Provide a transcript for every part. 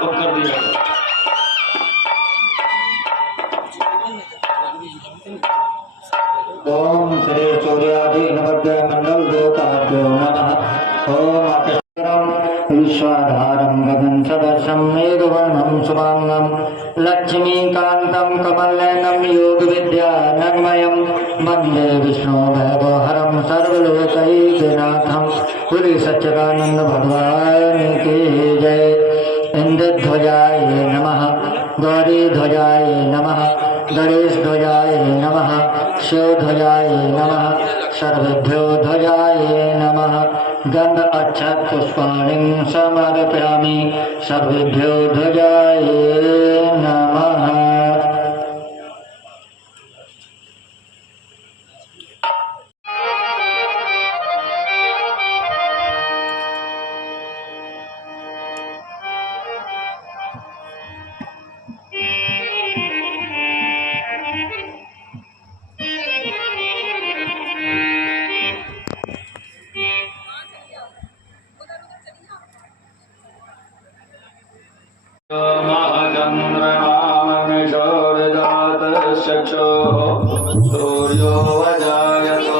वो कर दिया। ओम श्री सूर्यादि नवग्रह मंडल देवताभ्यो नमः। ओम अक्षरम विश्वाधारम गगन सदर्शम मेघवर्णम शुभांगम लक्ष्मीकांतं कमलनयनं योग विद्या नगमयं वंदे विष्णु भवहरं सर्वलोकैकनाथं। पुरी सच्चिदानंद भगवान की जय। इंद्रध्वजाय नमः, गौरी ध्वजाय नमः, गणेश ध्वजाय नमः, शिव ध्वजाय नमः, सर्वेभ्यो ध्वजाय नमः। गंध अक्षत पुष्पाणिं समर्पयामि, सर्वेभ्यो ध्वजाय नमः। सूर्यो वजायतो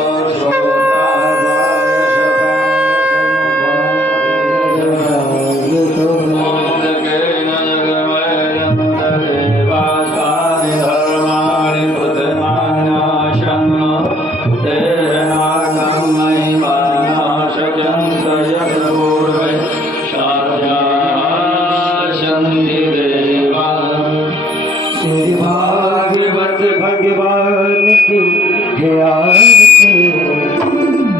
भागवत भगवान की आरती,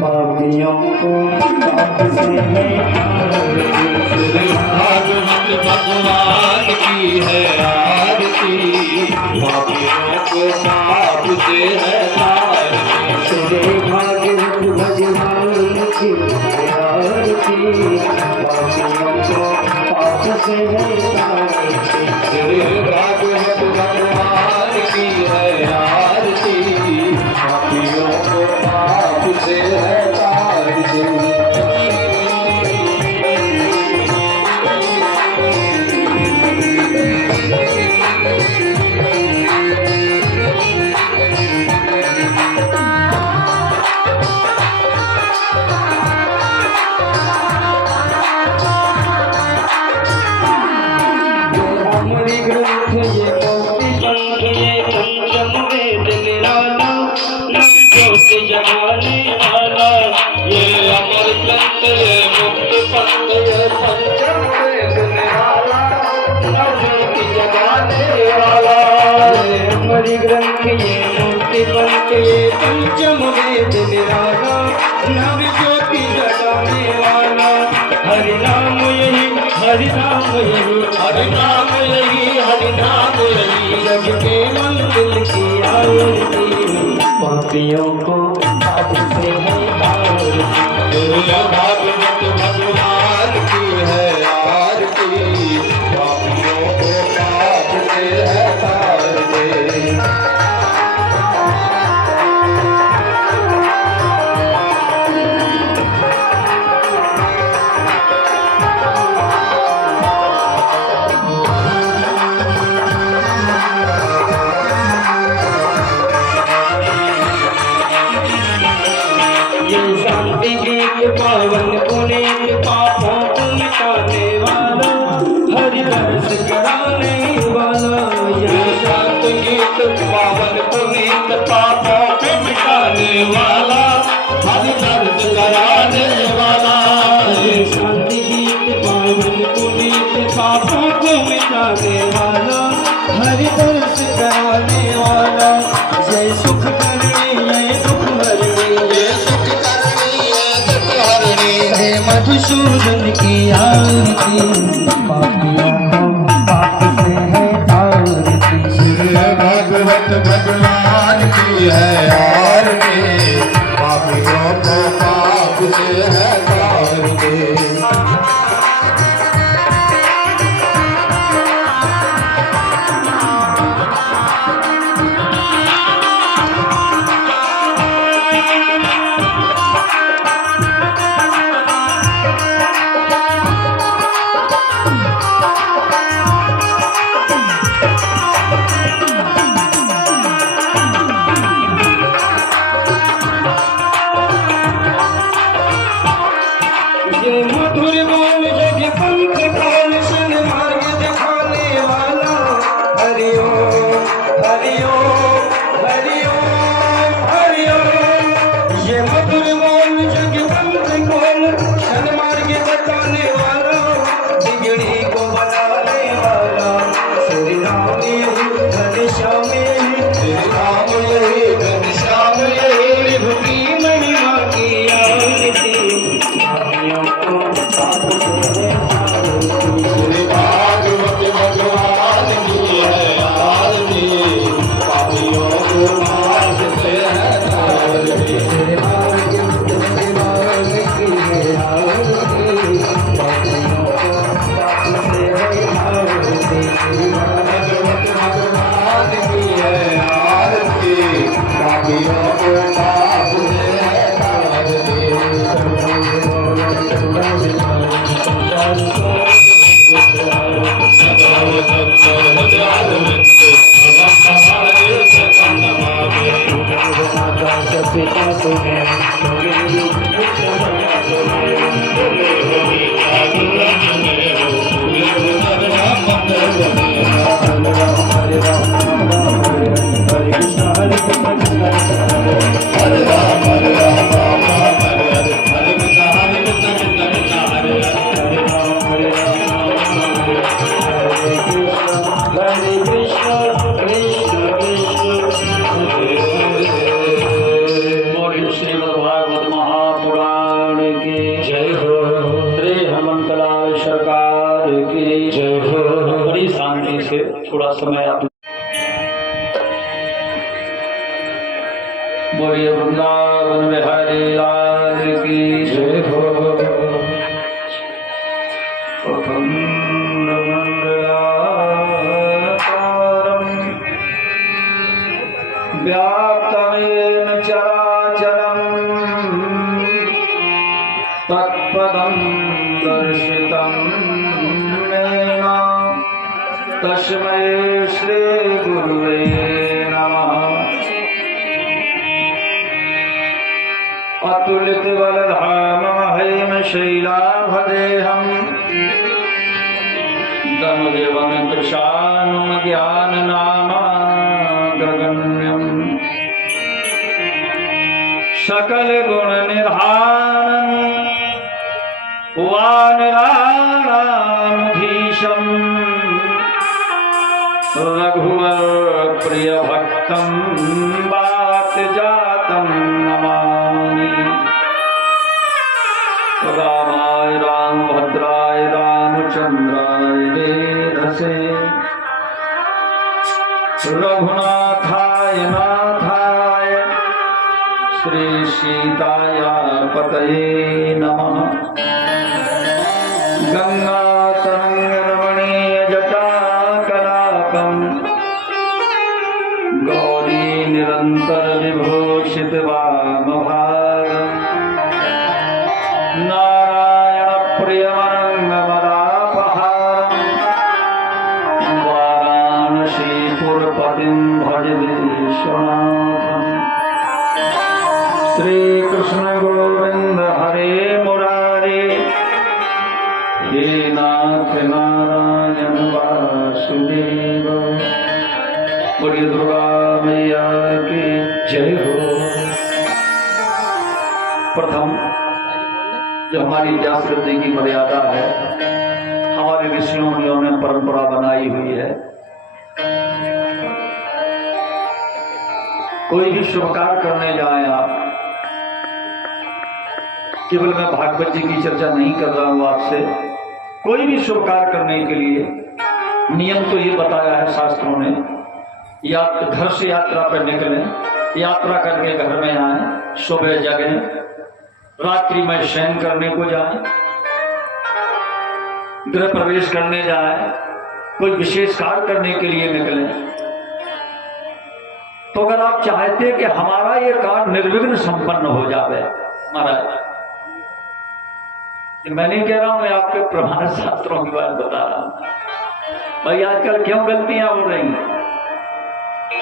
पापियों को पाप से है आरती। भागवत भगवान की है आरती, पापियों को पाप से है तारती। श्री भागवत भगवान की आरती, पापियों को पाप से है तारती। श्री भागवत भगवान की है आरती, पापियों को पाप से है तारती। जगाने वाला ये अमर ग्रंथ, ये मुक्त पंथ, ये पंचम वेद निराला, नवज्योति जगाने वाला। ये अमर ग्रंथ, ये मुक्ति पंथ, ये पंचम वेद निराला, नवज्योति जगाने वाला। हरि नाम यही, हरि नाम यही, हरि नाम यही, हरि नाम यही, जग के मंदिर की आरती, पापियों को पाप से है तारती। भागवत भगवान की है आरती, पापियों को पाप से है तारती। पावन पुनीत पापों को मिटाने वाला, हरि दर्श कराने वाला। ये संत गीत पावन पुनीत पापों को मिटाने वाला, हरि दर्श कराने वाला। ये संत गीत पावन पुनीत पापों को मिटाने वाला, हरि दर्श कराने वाला। जय सुख करने, ये दुख हरने, ये सुख करनी है दुख हरनी, हे मधुसूदन की आरती, पापियों को पाप से है तारती। श्री भागवत भगवान की है आरती, पापियों को पाप से है तारती। मधुर बोल जग पंथ खोल सन मार्ग दिखाने वाला हरिओ हरिओ हरिओ हरिओ ये मधुर बोल जग पंथ खोल सन मार्ग बताने वाला बिगड़ी को बनाने वाला श्री राम यही घनश्याम यही श्री राम यही घनश्याम यही भक्ति महिमा की आरती श्री भागवत भगवान की है आरती पापियों को मार्ग से है तारती भगवत भगवान की है आरती पापियों को मार्ग से है थोड़ा समय आप बोलिए वृंदावन बिहारी लाल की जय हो। व्याप्तमेन चराचरम् तत्पदं दर्शितं येन तस्मै श्री गुरुवे नमः। अतुलित बलधाम महेम शैलाभदेहं दनुदेवं कृशानुम ज्ञाननामाग्रगण्यं सकल गुण निधानं वानराणामधीशं रघुवर प्रिय भक्तं बात जातं नमामि। रामाय रामभद्राय रामचंद्राय वेधसे रघुनाथाय नाथाय श्री सीताय पतये नमः। गंगातरंगरमणीय जटाकलापं गौरी निरंतर विभूषित वामभागम् नारायण प्रियमरंगमरापहारम् वाराणसीपुरपतिं भज विश्वनाथम्। श्री कृष्ण गोविंद हरे मुरारे हे नाथ नारायण वासुदेव। बोलिए दुर्गा मैया की जय हो। प्रथम जो हमारी जागृति की मर्यादा है, हमारे ऋषियों मुनियों ने परंपरा बनाई हुई है, कोई भी शुभ कार्य करने जाए आप, केवल मैं भागवत जी की चर्चा नहीं कर रहा हूं आपसे, कोई भी शुभ कार्य करने के लिए नियम तो ये बताया है शास्त्रों ने, या घर से यात्रा पर निकलें, यात्रा करके घर में आए, सुबह जगें, रात्रि में शयन करने को जाए, गृह प्रवेश करने जाए, कोई विशेष कार्य करने के लिए निकले, तो अगर आप चाहते कि हमारा ये कार्य निर्विघ्न संपन्न हो जाए महाराज, मैं नहीं कह रहा हूं, मैं आपके प्रमाण शास्त्रों की बात बता रहा हूं। भाई आजकल क्यों गलतियां हो रही हैं?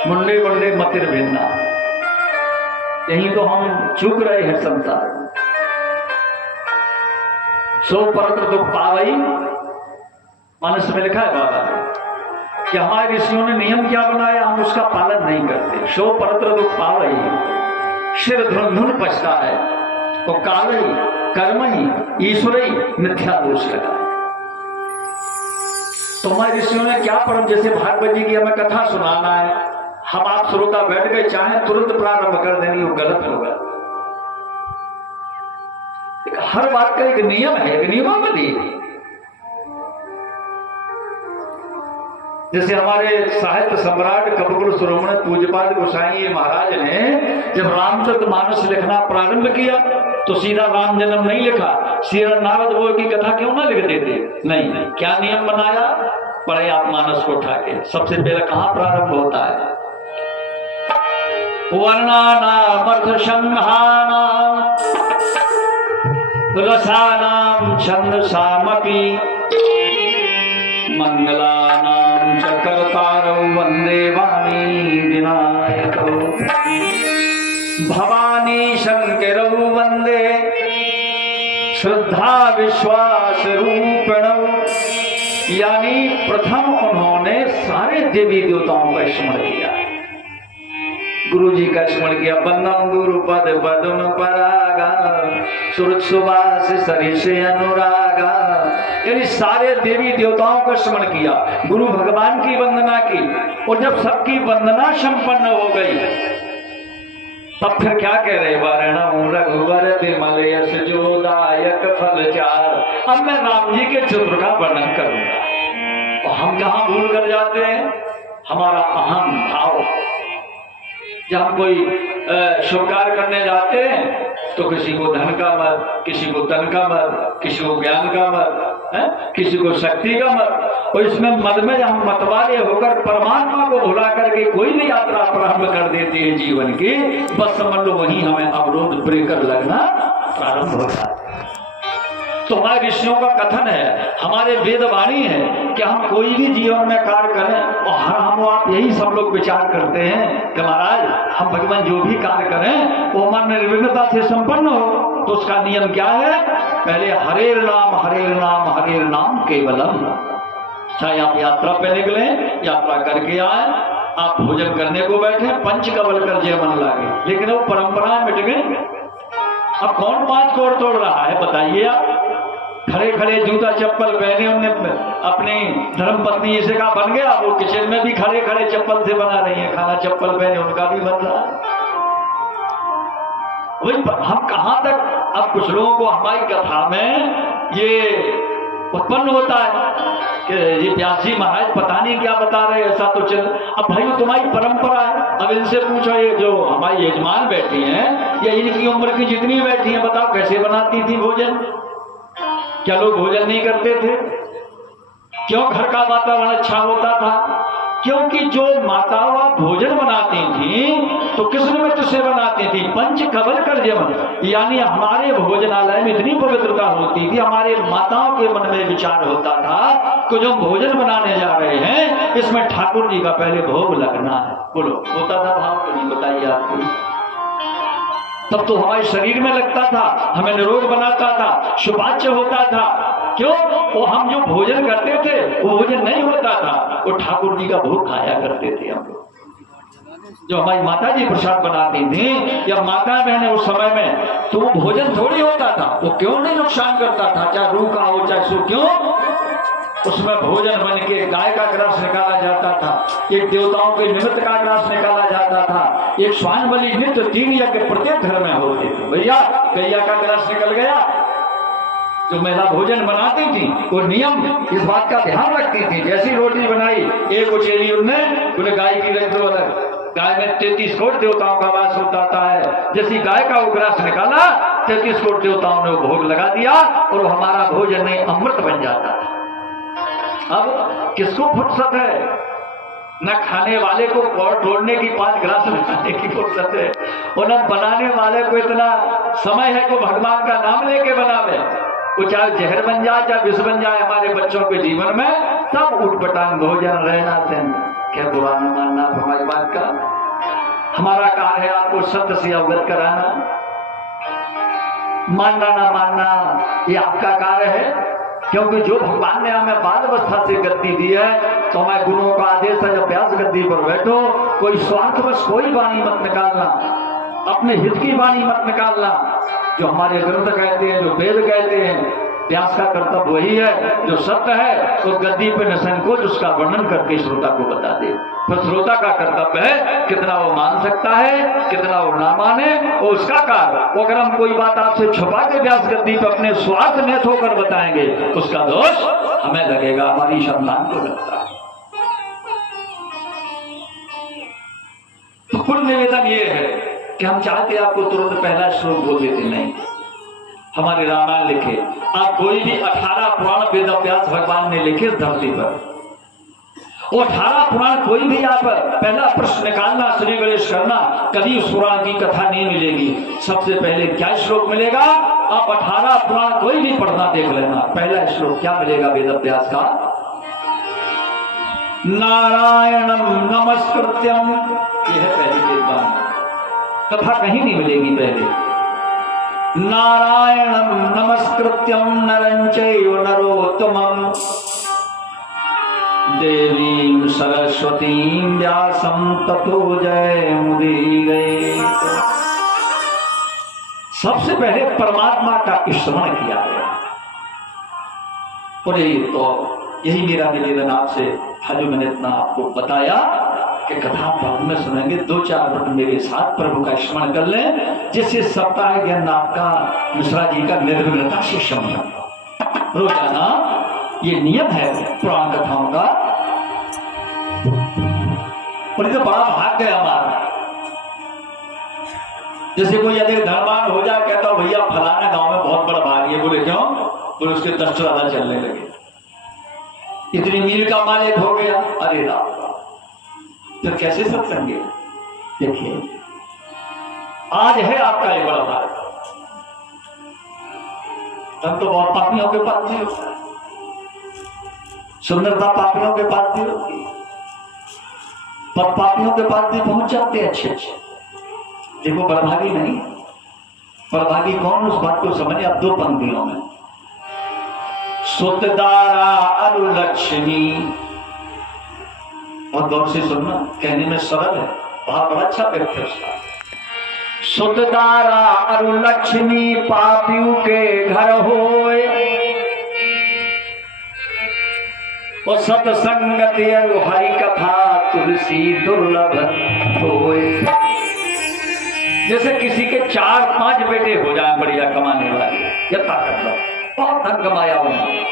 मुंडे मुंडे मतिर भिन्ना, यही तो हम चूक रहे हैं संसार। सो परत्र दुख पावई, मानस में लिखा है बाबा कि हमारे ऋषियों ने नियम क्या बनाया, हम उसका पालन नहीं करते। सो परत्र दुख पावई, सिर धुन धुन पछता है, तो काल ही कर्म ही ईश्वर ही मिथ्या दोष लगा। तो हमारे ऋषियों ने क्या परम, जैसे भागवत जी की हमें कथा सुनाना है, हम आप श्रोता बैठ गए, चाहे तुरंत प्रारंभ कर देंगे, वो गलत होगा। हर बात का एक नियम है, एक नियमावली। जैसे हमारे साहित्य सम्राट कविकुल शिरोमणि पूज्यपाद गोसाई महाराज ने जब रामचरितमानस लिखना प्रारंभ किया तो सीधा राम जन्म नहीं लिखा, सीधा नारद वो की कथा क्यों ना लिख देते? नहीं, क्या नियम बनाया? पढ़े आप मानस को उठा के, सबसे पहले कहां प्रारंभ होता है? वर्णानाम अर्थ संहानाम रसानाम छंद सामपि मंगलानाम च कर्तारौ वंदे वाणी विनायकौ भवानी शंकरौ वंदे श्रद्धा विश्वास रूपिणौ। यानी प्रथम उन्होंने सारे देवी देवताओं का स्मरण किया, गुरु जी का स्मरण किया। बंदम गुरु पद पदुन परागा सुरत सुबास सरि से अनुरागा। यानी सारे देवी देवताओं का स्मरण किया, गुरु भगवान की वंदना की। और जब सबकी वंदना संपन्न हो गई तब फिर क्या कह रहे? वर्णम रघुवर विमल यश जोदायक फल चार। अब मैं राम जी के चित्र का वर्णन करूंगा। और हम कहां भूल कर जाते हैं? हमारा अहम भाव। जब हम कोई शुभ कार्य करने जाते हैं तो किसी को धन का मत, किसी को तन का मत, किसी को ज्ञान का मत, किसी को शक्ति का मत। और इसमें मद में हम मतवाले होकर परमात्मा को भुला करके कोई भी यात्रा प्रारंभ कर देते हैं जीवन की, बस समझ लो वहीं हमें अवरोध ब्रेकर लगना प्रारंभ होता है। तो हमारे ऋषियों का कथन है, हमारे वेदवाणी है कि हम कोई भी जीवन में कार्य करें, और हम आप यही सब लोग विचार करते हैं कि महाराज हम भगवान जो भी कार्य करें वो मन निर्विघ्नता से संपन्न हो। तो उसका नियम क्या है? पहले हरेर नाम केवलम। चाहे आप यात्रा पे निकले, यात्रा करके आए, आप भोजन करने को बैठे, पंच कवल कर जय मन लागे, लेकिन वो परंपराएं मिट गई। अब कौन पांच कोर तोड़ रहा है बताइए आप? खड़े खड़े जूता चप्पल पहने उन्हें अपनी धर्म पत्नी इसे का बन गया, वो किचन में भी खड़े खड़े चप्पल से बना रही है, खाना चप्पल पहने उनका भी बन रहा है। वही हम कहां तक? अब कुछ लोगों को हमारी कथा में ये उत्पन्न होता है कि ये व्यास जी महाराज पता नहीं क्या बता रहे, ऐसा तो चल। अब भाई तुम्हारी परंपरा है, अब इनसे पूछो, ये जो हमारी यजमान बैठी हैं या इनकी उम्र की जितनी बैठी हैं, बताओ कैसे बनाती थी भोजन? क्या लोग भोजन नहीं करते थे? क्यों घर का वातावरण अच्छा होता था? क्योंकि जो माताओं भोजन बनाती थी तो किस निमित्त से बनाती थी? पंच कवल कर जमन। यानी हमारे भोजनालय में इतनी पवित्रता होती थी, हमारे माताओं के मन में विचार होता था कि जो भोजन बनाने जा रहे हैं इसमें ठाकुर जी का पहले भोग लगना है। बोलो, होता था भाव? तो नहीं बताइए आपको। तब तो हमारे शरीर में लगता था, हमें निरोग बनाता था, सुपाच्य होता था। क्यों? वो हम जो भोजन करते थे वो भोजन नहीं होता था, वो ठाकुर जी का भोग खाया करते थे हम लोग। जो हमारी माता जी प्रसाद बनाती थी या माता बहने उस समय में, तो वो भोजन थोड़ी होता था, वो क्यों नहीं नुकसान करता था, चाहे रूह का हो चाहे सो। क्यों? उसमें भोजन बन के गाय का ग्रास निकाला जाता था, एक देवताओं के निमित्त का ग्रास निकाला जाता था, एक स्वान बलि नित्य 3 यज्ञ प्रत्येक घर में होते थे। भैया गैया का ग्रास निकल गया, जो महिला भोजन बनाती थी वो नियम इस बात का ध्यान रखती थी। जैसी रोटी बनाई, एक उचेली उन्हें गाय की रख दो अलग। गाय में 33 करोड़ देवताओं का वास होता है। जैसी गाय का वो ग्रास निकाला, 33 करोड़ देवताओं ने वो भोग लगा दिया और वो हमारा भोजन नहीं अमृत बन जाता था। अब किसको फुर्सत है? न खाने वाले को तोड़ने की 5 ग्रास बनाने की फुर्सत है, और न बनाने वाले को इतना समय है कि भगवान का नाम लेके बनावे। वो चाहे जहर बन जाए चाहे विष बन जाए हमारे बच्चों के जीवन में, सब उठपटांग भोजन रहना चाहिए। क्या बुरा न मानना हमारी बात का। हमारा कार्य है आपको सत्य से अवगत कराना। मानना ना मानना ये आपका कार्य है, क्योंकि जो भगवान ने हमें बाल अवस्था से गद्दी दी है, तो हमें गुरुओं का आदेश है जब व्यास गद्दी पर बैठो, कोई स्वार्थवश कोई वाणी मत निकालना, अपने हित की वाणी मत निकालना। जो हमारे ग्रंथ कहते हैं, जो वेद कहते हैं, व्यास का कर्तव्य वही है, जो सत्य है तो गद्दी पे निसंकोच उसका वर्णन करके श्रोता को बता दे। पर श्रोता का कर्तव्य है कितना वो मान सकता है, कितना वो ना माने, वो उसका कार्य। अगर हम कोई बात आपसे छुपा के व्यास गद्दी पे अपने स्वार्थ में होकर बताएंगे, उसका दोष हमें लगेगा, हमारी सम्मान को लगता है। तो कुल निवेदन ये है कि हम चाहते आपको तुरंत पहला श्लोक बोल देते नहीं, हमारे रामायण लिखे, आप कोई भी 18 पुराण वेद व्यास भगवान ने लिखे इस धरती पर, वो 18 पुराण कोई भी आप पहला प्रश्न निकालना, श्री गणेश करना, कभी उस पुराण की कथा नहीं मिलेगी। सबसे पहले क्या श्लोक मिलेगा? आप 18 पुराण कोई भी पढ़ना देख लेना, पहला श्लोक क्या मिलेगा वेद व्यास का? नारायणम नमस्कृत्यम, यह है पहली वेदवाणी, कथा कहीं नहीं मिलेगी पहले। नारायणं नमस्कृत्यं नरं चैव नरोत्तमं देवीं सरस्वतीं व्यासं ततो जयमुदीरये। सबसे पहले परमात्मा का स्मरण किया गया। और तो यही मेरा निवेदन आपसे है, जो मैंने इतना आपको बताया कि कथा बाद में सुनेंगे, 2-4 मिनट मेरे साथ प्रभु का स्मरण कर लें, जिससे सप्ताह ज्ञान आपका मिश्रा जी का निर्विघ्नता से समझा। रोजाना ये नियम है पुराण कथाओं का। और तो बड़ा भाग्य है हमारा। जैसे कोई यदि धनवान हो जाए, कहता हो भैया फलाना गांव में बहुत बड़ा भाग्य है, बोले क्यों? बोले उसके 10 राजा चलने लगे, इतनी मील का मालिक हो गया। अरे राम, तो कैसे सत्संग? देखिए आज है आपका एक बड़ा भाग, तब तो बहुत पापियों के पास भी होता है, सुंदरता पापियों के पास भी होती है, पर पापियों के पास भी पहुंच जाते हैं अच्छे अच्छे। देखो बड़भागी नहीं, बड़भागी कौन, उस बात को समझे आप 2 पंक्तियों में। सुतदारा अरुलक्ष्मी, और गौर से सुनना, कहने में सरल है, वहां बड़ा अच्छा व्यक्त है उसका। सुतदारा अरुलक्ष्मी पापियों के घर होए, और सत्संगति अरु हरि कथा तुलसी दुर्लभ होए। जैसे किसी के 4-5 बेटे हो जाए बढ़िया कमाने वाले, या ताकतवर, बहुत धन कमाया उन्होंने,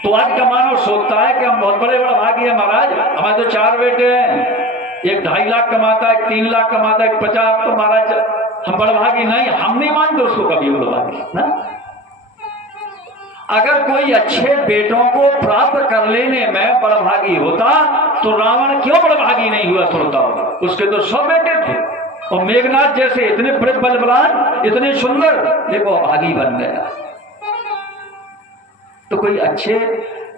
तो आज कमाना सोचता है कि हम बहुत बड़े भागी हैं महाराज, हमारे तो 4 बेटे हैं, एक 2.5 लाख कमाता है, एक 3 लाख कमाता है, एक 50, तो महाराज हम बड़भागी नहीं, हम नहीं मानते उसको कभी बड़भागी ना। अगर कोई अच्छे बेटों को प्राप्त कर लेने में बड़भागी होता, तो रावण क्यों बड़भागी नहीं हुआ सोचता होगा? उसके तो 100 बेटे थे, और मेघनाथ जैसे इतने बड़े बलवान, इतने सुंदर, देखो अभागी बन गया। तो कोई अच्छे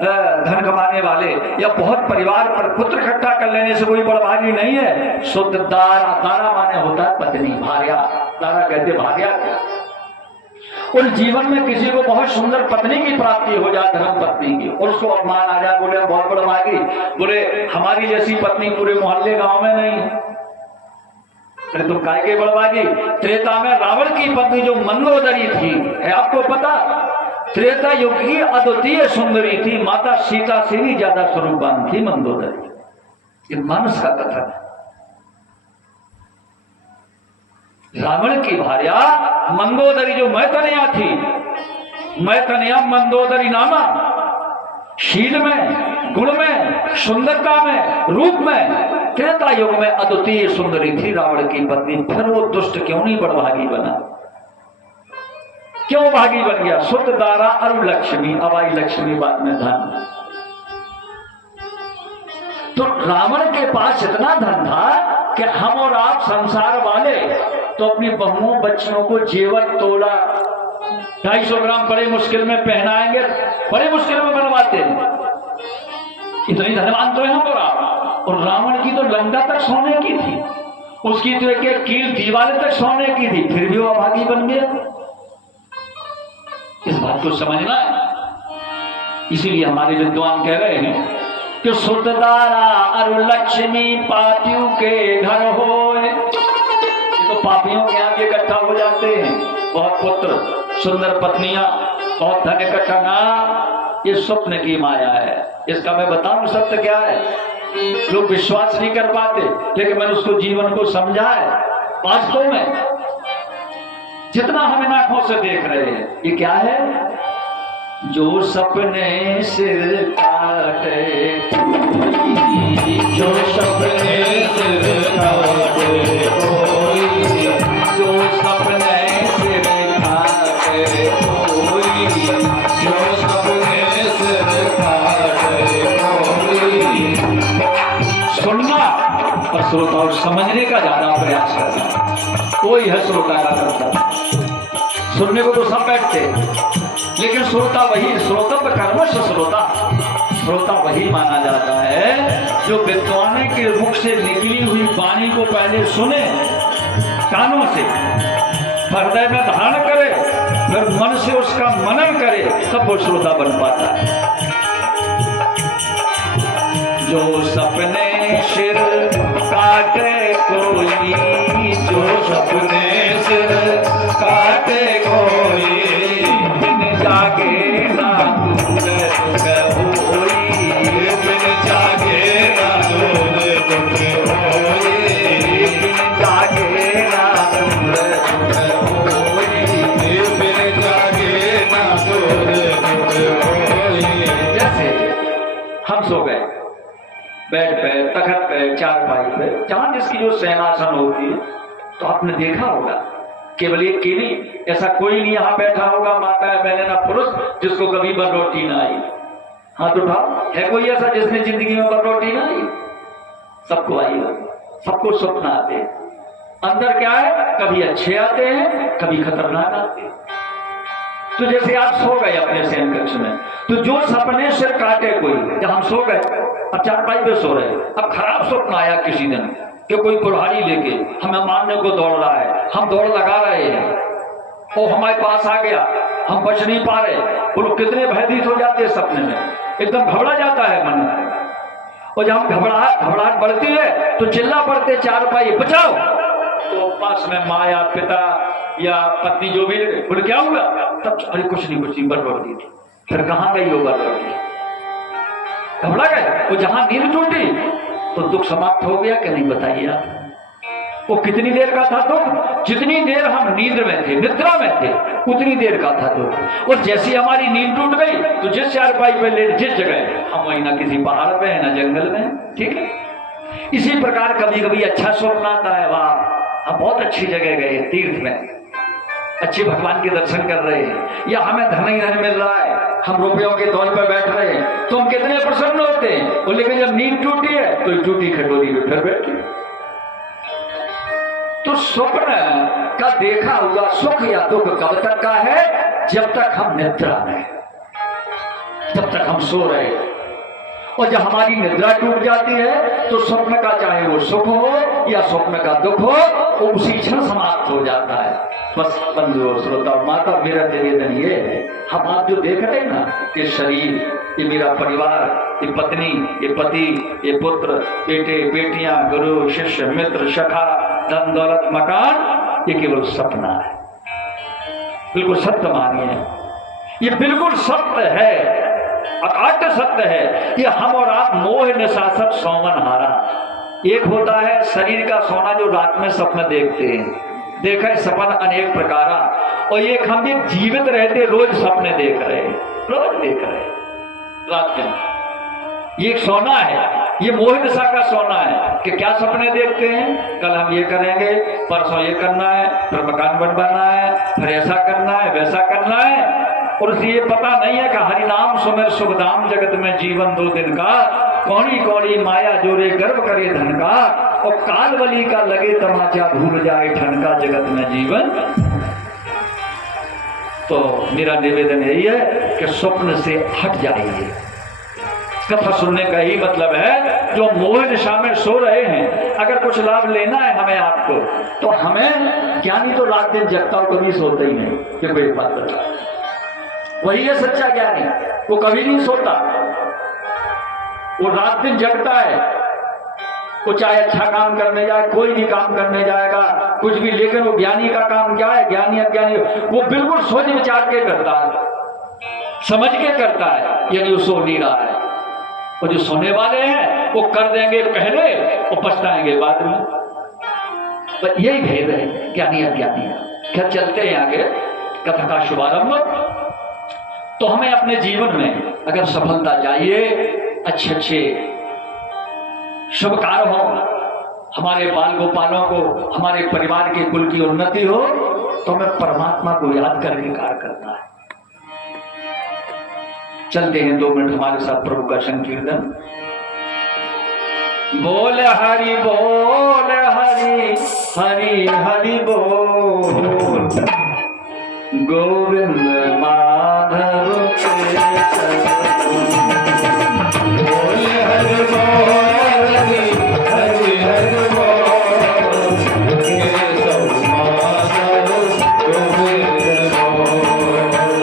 धन कमाने वाले या बहुत परिवार पर पुत्र इकट्ठा कर लेने से कोई बड़भागी नहीं है। शुद्ध दारा, दारा माने होता है पत्नी, भार्या, दारा कहते भार्या। उन जीवन में किसी को बहुत सुंदर पत्नी की प्राप्ति हो जाए, धर्म पत्नी की, और उसको अपमान आ जाए, बोले बहुत बड़भागी, बोले हमारी जैसी पत्नी पूरे मोहल्ले गांव में नहीं है। अरे तुम काय के बड़भागी? त्रेता में रावण की पत्नी जो मंदोदरी थी, है आपको पता? त्रेता युग की अद्वितीय सुंदरी थी, माता सीता से भी ज्यादा स्वरूपवान थी मंदोदरी। ये मानस का कथन है। रावण की भार्या मंदोदरी जो मैतनया थी, मैतनया मंदोदरी नामा, शील में, गुण में, सुंदरता में, रूप में त्रेता युग में अद्वितीय सुंदरी थी रावण की पत्नी। फिर वो दुष्ट क्यों नहीं बड़भागी बना? क्यों भागी बन गया? सुत दारा अरु लक्ष्मी, अवाई लक्ष्मी बाद में धन। तो रावण के पास इतना धन था कि हम और आप संसार वाले तो अपनी बहुओं बच्चियों को जेवर तोला 250 ग्राम बड़े मुश्किल में पहनाएंगे, बड़े मुश्किल में बनवाते हैं। इतनी धनवान तो है हम और आप। और रावण की तो लंका तक सोने की थी, उसकी तो एक कील दीवार तक सोने की थी, फिर भी वो अभागी बन गया। इस बात को समझना है। इसीलिए हमारे विद्वान कह रहे हैं कि सुतदारा अरु लक्ष्मी पापियों के घर होए। ये तो पापियों के यहाँ इकट्ठा हो जाते हैं, बहुत पुत्र, सुंदर पत्नियां, बहुत धन इकट्ठा ना, ये स्वप्न की माया है। इसका मैं बताऊं सत्य क्या है, लोग विश्वास नहीं कर पाते, लेकिन मैंने उसको जीवन को समझा है। वास्तव में जितना हम इन आंखों से देख रहे हैं, ये क्या है? जो सपने सिर काटे, जो सपने सिर काटे कोई, जो सपने सिर काटे कोई, जो सपने सिर काटे कोई। सुनना और श्रोता और समझने का ज्यादा प्रयास करना, कोई है श्रोता का करता। सुनने को तो सब बैठते, लेकिन श्रोता वही, श्रोतव्य कर्मश श्रोता, श्रोता वही माना जाता है जो विद्वान के मुख से निकली हुई वाणी को पहले सुने कानों से, हृदय में धारण करे, फिर मन से उसका मनन करे, तब वो श्रोता बन पाता है। जो सपने सिर काटे कोई, जो सपने सिर काटे कोई, बिन जागे ना दूर होई, बिन जागे ना दूर होई, बिन जागे ना दूर होई। बिन जागे ना दूर होई। जैसे हम सो गए बेड पे, तखत पे, चारपाई पे, जहां जिसकी जो सेनासन होती है, तो आपने देखा होगा केवल एक केली, ऐसा कोई नहीं यहाँ बैठा होगा माता है बहने ना पुरुष जिसको कभी बररोटी ना आई। हाथ उठाओ, है कोई ऐसा जिसने जिंदगी में बररोटी ना आई? सबको आई होगी, सबको स्वप्न आते हैं। अंदर क्या है, कभी अच्छे आते हैं, कभी खतरनाक आते हैं। तो जैसे आप सो गए अपने शयन कक्ष में, तो जो सपने सिर काटे कोई, जब हम सो गए अब चारपाई पे सो रहे, अब खराब स्वप्न आया किसी दिन कि कोई कुल्हाड़ी लेके हमें मारने को दौड़ रहा है, हम दौड़ लगा रहे हैं, वो हमारे पास आ गया, हम बच नहीं पा रहे। वो लोग कितने भयभीत हो जाते हैं सपने में, एकदम घबरा जाता है मन में। और जब हम घबराहट बढ़ती है तो चिल्ला पड़ते चारपाई बचाओ, तो पास में माँ या पिता या पत्नी जो भी बोले क्या हुआ, तब अरे कुछ नहीं बरबड़ी थी। फिर कहाँ गई वो बरबड़ी? घबरा गए। वो जहां नींद टूटी तो दुख समाप्त हो गया कि नहीं बताइए आप? वो कितनी देर का था दुख? जितनी देर हम नींद में थे, निद्रा में थे, उतनी देर का था दुख। और जैसी हमारी नींद टूट गई तो जिस चारपाई पे लेट, जिस जगह हम वही, ना किसी पहाड़ पे है ना जंगल में, ठीक है। इसी प्रकार कभी कभी अच्छा स्वप्न आता है, वाह हम बहुत अच्छी जगह गए, तीर्थ में अच्छे भगवान के दर्शन कर रहे हैं, या हमें धन ही धन मिल रहा है, हम रुपयों के दौर पर बैठ रहे हैं, तो हम कितने प्रसन्न होते हैं। वो लेकिन जब नींद टूटी है तो टूटी खटोली में फिर बैठे। तो स्वप्न का देखा हुआ सुख या दुख कब तक का है? जब तक हम निद्रा में, जब तक हम सो रहे। और जब हमारी निद्रा टूट जाती है तो स्वप्न का चाहे वो सुख हो या स्वप्न का दुख हो, वो उसी क्षण समाप्त हो जाता है। बस बंधु श्रोता माता, मेरा निवेदन ये है, हम आप जो देख रहे हैं ना, ये शरीर, ये मेरा परिवार, ये पत्नी, ये पति, ये पुत्र, बेटे बेटियां, गुरु शिष्य मित्र सखा, धन दौलत मकान, ये केवल सपना है। बिल्कुल सत्य मानिए, ये बिल्कुल सत्य है, अकाट्य सत्य है। ये हम और आप मोह निशासक सौमन हारा। एक होता है शरीर का सोना जो रात में स्वप्न देखते हैं, देखा सपन अनेक प्रकारा, और एक हम भी जीवित रहते रोज सपने देख रहे हैं, रोज देख रहे हैं रात में। ये एक सोना है, ये मोह दशा का सोना है कि क्या सपने देखते हैं, कल हम ये करेंगे, परसों ये करना है, फिर मकान बनवाना है, फिर ऐसा करना है, वैसा करना है। और उसे ये पता नहीं है कि हरि नाम सुमिर सुखधाम जगत में जीवन 2 दिन का, कौड़ी कौड़ी माया जोरे गर्व करे धन का, और कालवली का लगे तमाचा भूल जाए ठन का जगत में जीवन। तो मेरा निवेदन यही है कि स्वप्न से हट जाइए, कथा सुनने का ही मतलब है, जो मोह निशा में सो रहे हैं, अगर कुछ लाभ लेना है हमें आपको, तो हमें ज्ञानी तो रात दिन जगता हो, कभी सोता ही नहीं। ये कोई बात बता, वही है सच्चा ज्ञानी, वो कभी नहीं सोता, वो रात दिन जगता है। वो चाहे अच्छा काम करने जाए, कोई भी काम करने जाएगा, कुछ भी, लेकिन वो ज्ञानी का काम क्या है, ज्ञानी अज्ञानी वो बिल्कुल सोच विचार के करता है, समझ के करता है, यानी वो सो नहीं रहा है। वो जो सोने वाले हैं वो कर देंगे पहले और पछताएंगे बाद में। पर यही भेद है ज्ञानी अज्ञानी का। क्या चलते हैं आगे कथा का शुभारंभ। तो हमें अपने जीवन में अगर सफलता चाहिए, अच्छे अच्छे शुभ कार्य हो, हमारे बाल गोपालों को, हमारे परिवार के कुल की उन्नति हो, तो हमें परमात्मा को याद करके कार्य करना है। चलते हैं 2 मिनट हमारे साथ प्रभु का संकीर्तन। बोल हरि बोल हरि हरि हरि बोल, गोविंद माधव बोल हरि बोल हरि हरि बोल, केशव माधव गोविंद बोल,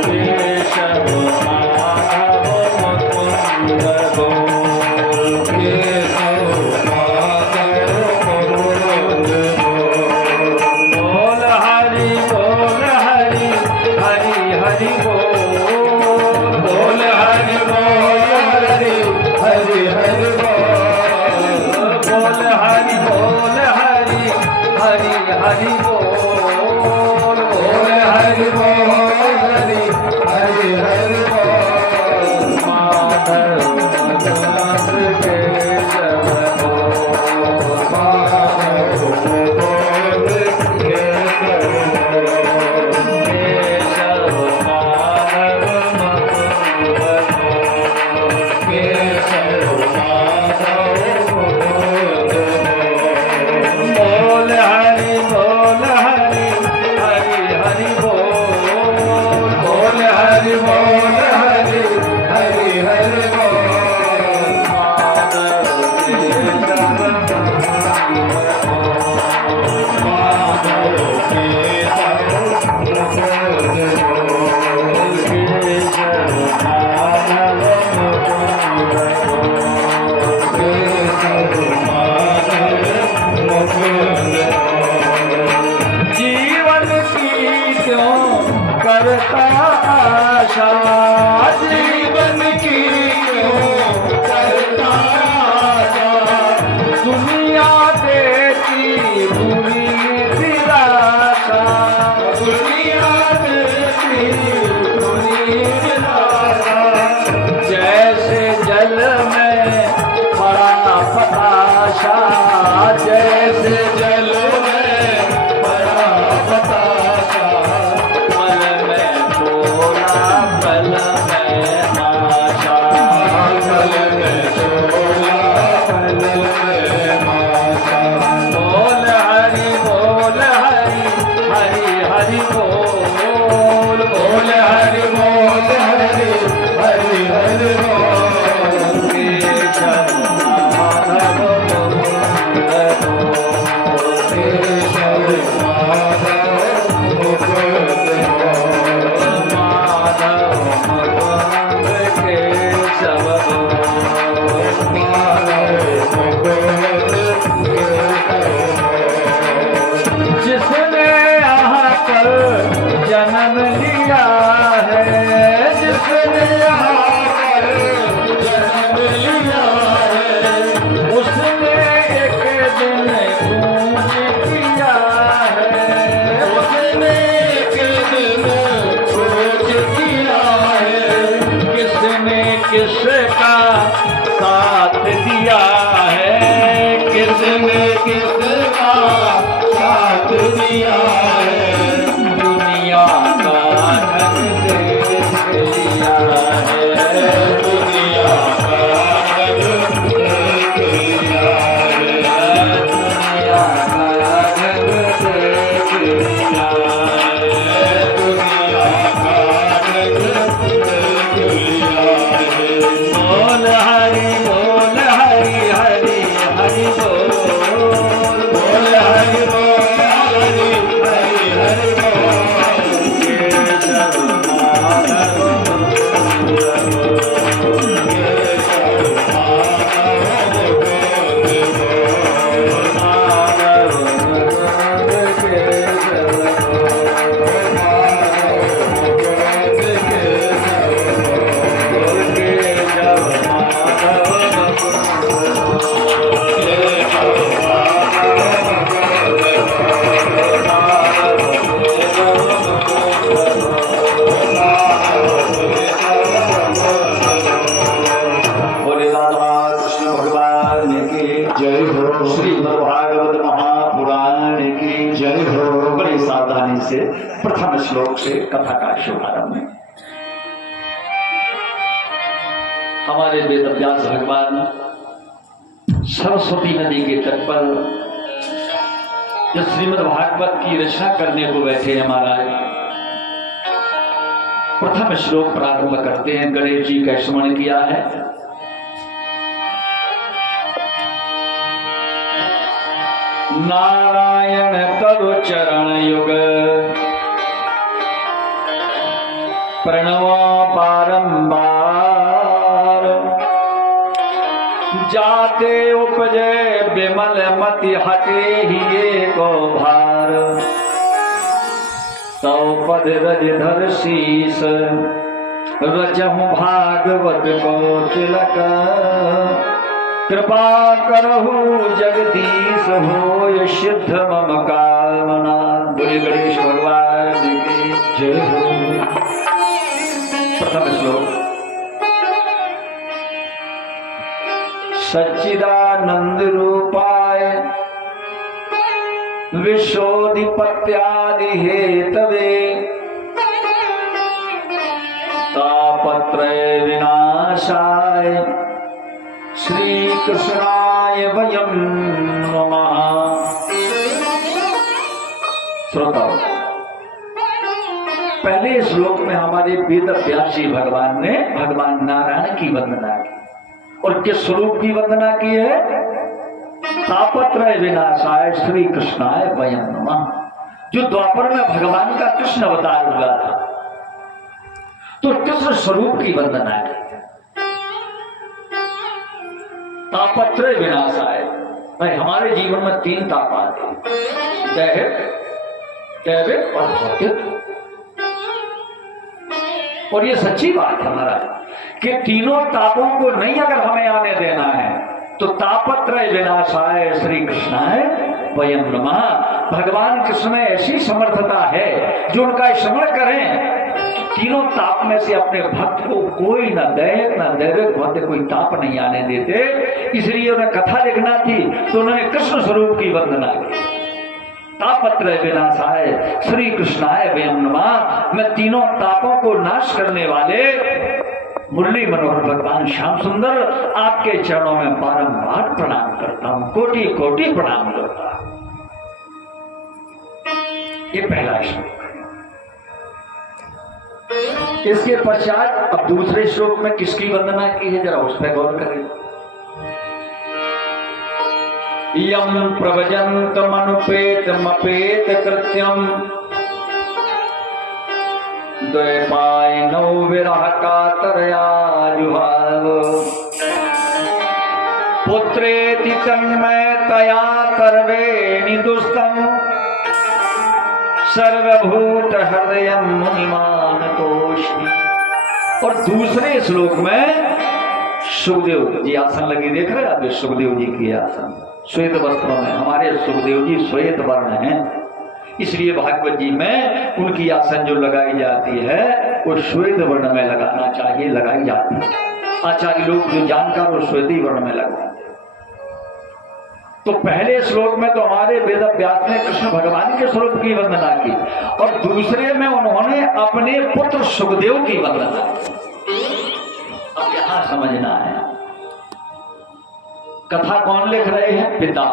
केशव माधव मुकुंद बोल, केशव माधव गोविंद बोल। बोल हरि हरि बोल, बोल हरि बोल हरि हरि बोल, बोल हरि हरि बोल, बोल हरि बोल हरि हरि बोल, माधव दास केशव बोल, माधव बोल केशव बोल, केशव माधव मुकुंद बोल, केशव माधव गोविंद बोल। बोल हरि हरि बोल, बोल हरि बोल हरि हरि बोल, माधव केशव माधव केशव गोविंद बोल, केशव माधव मुकुंद बोल, केशव माधव गोविंद बोल। जीवन की क्यों करता आशा, जीवन की क्यों करता आशा, दुनिया देती बुरी निराशा, दुनिया देती बुरी निराशा, जैसे जल में पड़ा पताशा, जैसे जल में बड़ा बताशा, पल में बोला पल में आशा, पल में शोला पल में माशा। बोल हरि हरि बोल, बोल हरि बोल हरि हरि बोल, केशव माधव मुकुंद बोल, केशव माधव मुकुंद बोल, माधव मुकुंद केशव बोल, माधव मुकुंद केशव बोल। जिसने यहाँ पर जन्म लिया है, जिसने यहाँ पर जन्म लिया है, उसने एक दिन कूच किया है, उसने एक दिन खोज किया है, किसने किसका साथ दिया है, किसने किसका साथ दिया है, दुनिया का धन देख लिया है, दुनिया का धन देख लिया है, दुनिया का धन देख लिया है, दुनिया का धन देख लिया है। बोल हरि से प्रथम श्लोक से कथा का शुभारंभ है। हमारे वेदव्यास भगवान सरस्वती नदी के तट पर जब श्रीमद् भागवत की रचना करने को बैठे हैं महाराज, प्रथम श्लोक प्रारंभ करते हैं। गणेश जी का स्मरण किया है। नारायण तव चरण युग प्रणव बारंबार, जाते उपजे विमल मति हटे ही एको भार, तौ पद रज धर शीस रचहु भागवत को तिलक, कृपा करहु जगदीश होय सिद्ध मम कामना। बोले गणेश भगवान की जय हो। प्रथम श्लोक। सच्चिदानंद रूपाय विश्वोधिपत्यादि हेतवे, तापत्रय विनाशाय श्री कृष्णाय वयं नमः। श्रोताओ, पहले श्लोक में हमारे वेद व्यासी भगवान ने भगवान नारायण की वंदना की, और किस स्वरूप की वंदना की है? तापत्रय विनाशाय श्री कृष्णाय वयं नमः। जो द्वापर में भगवान का कृष्ण अवतार हुआ था, तो कृष्ण स्वरूप की वंदना की। तापत्रय विनाशाय, भाई हमारे जीवन में 3 ताप आते हैं, दैहिक और भौतिक। और ये सच्ची बात है महाराज कि तीनों तापों को नहीं अगर हमें आने देना है तो तापत्रय विनाशाय श्री कृष्णाय वयं नमः। भगवान कृष्ण में ऐसी समर्थता है जो उनका स्मरण करें तीनों ताप में से अपने भक्त को कोई न दैहिक न दैविक भौतिक कोई ताप नहीं आने देते। इसलिए उन्हें कथा लिखना थी तो उन्होंने कृष्ण स्वरूप की वंदना की। तापत्रय विनाशाय श्री कृष्णाय वयं नमः। मैं तीनों तापों को नाश करने वाले मुरली मनोहर भगवान श्याम सुंदर आपके चरणों में बारंबार प्रणाम करता हूं, कोटि कोटि प्रणाम करता हूं। ये पहला श्लोक। इसके पश्चात अब दूसरे श्लोक में किसकी वंदना की है, जरा उस पर गौर करें। यम प्रवजंत मनुपेत मपेत कृत्यम, द्वैपायनौ विरह कातरया जुहाव, पुत्रेति तन्मयतया कर्वेणि दुस्तम, सर्वभूत हृदयं मुनिमान तोष्मि। और दूसरे श्लोक में सुखदेव जी आसन लगी, देख रहे हैं आप? सुखदेव जी की आसन श्वेत वस्त्रों में, हमारे सुखदेव जी श्वेत वर्ण हैं, इसलिए भागवत जी में उनकी आसन जो लगाई जाती है वो श्वेत वर्ण में लगाना चाहिए, लगाई जाती है। आचार्य लोग जो जानकार वो श्वेत वर्ण में लगाते हैं। तो पहले श्लोक में तो हमारे वेद व्यास ने कृष्ण भगवान के स्वरूप की वंदना की, और दूसरे में उन्होंने अपने पुत्र सुखदेव की वंदना की। अब यहां समझना है, कथा कौन लिख रहे हैं? पिता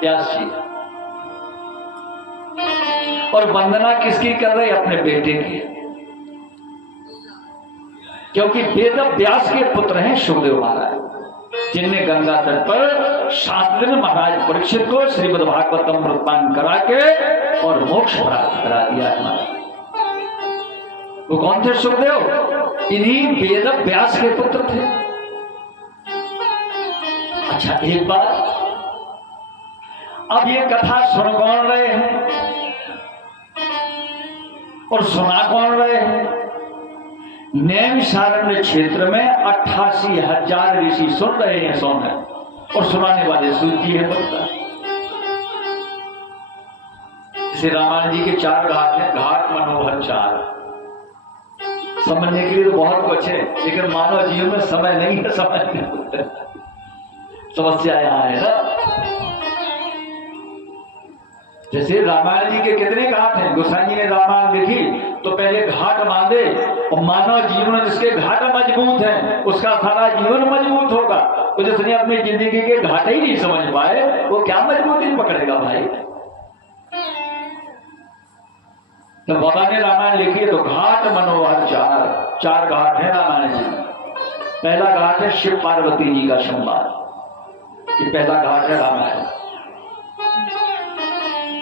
व्यास जी। और वंदना किसकी कर रहे हैं? अपने बेटे की, क्योंकि वेद व्यास के पुत्र हैं सुखदेव महाराज, जिनने गंगा तट पर 7 दिन महाराज परीक्षित को श्रीमद् भागवतम प्रदान करा के और मोक्ष प्राप्त करा दिया हमारा। वो कौन थे? सुखदेव। इन्हीं वेद व्यास के पुत्र थे। अच्छा, एक बात, अब ये कथा सुन कौन रहे हैं और सुना कौन रहे हैं? नैमिषारण्य क्षेत्र में 88,000 ऋषि सुन रहे हैं सोने, और सुनाने वाले सूत जी है बता। श्री रामायण जी के 4 घाट हैं, घाट मनोहर 4। समझने के लिए तो बहुत कुछ है, लेकिन मानव जीवन में समय नहीं है समझने। समस्या यहां है ना। जैसे रामायण जी के कितने घाट हैं। गोसाई जी ने रामायण लिखी तो पहले घाट बांधे, और मानव जीवन जिसके घाट मजबूत हैं उसका सारा जीवन मजबूत होगा। तो जिसने अपनी जिंदगी के घाट ही नहीं समझ पाए वो क्या मजबूती पकड़ेगा भाई। तो बाबा ने रामायण लिखी तो घाट मनोहर चार घाट है रामायण जी। पहला घाट है शिव पार्वती जी का संवाद, ये पहला घाट है रामायण।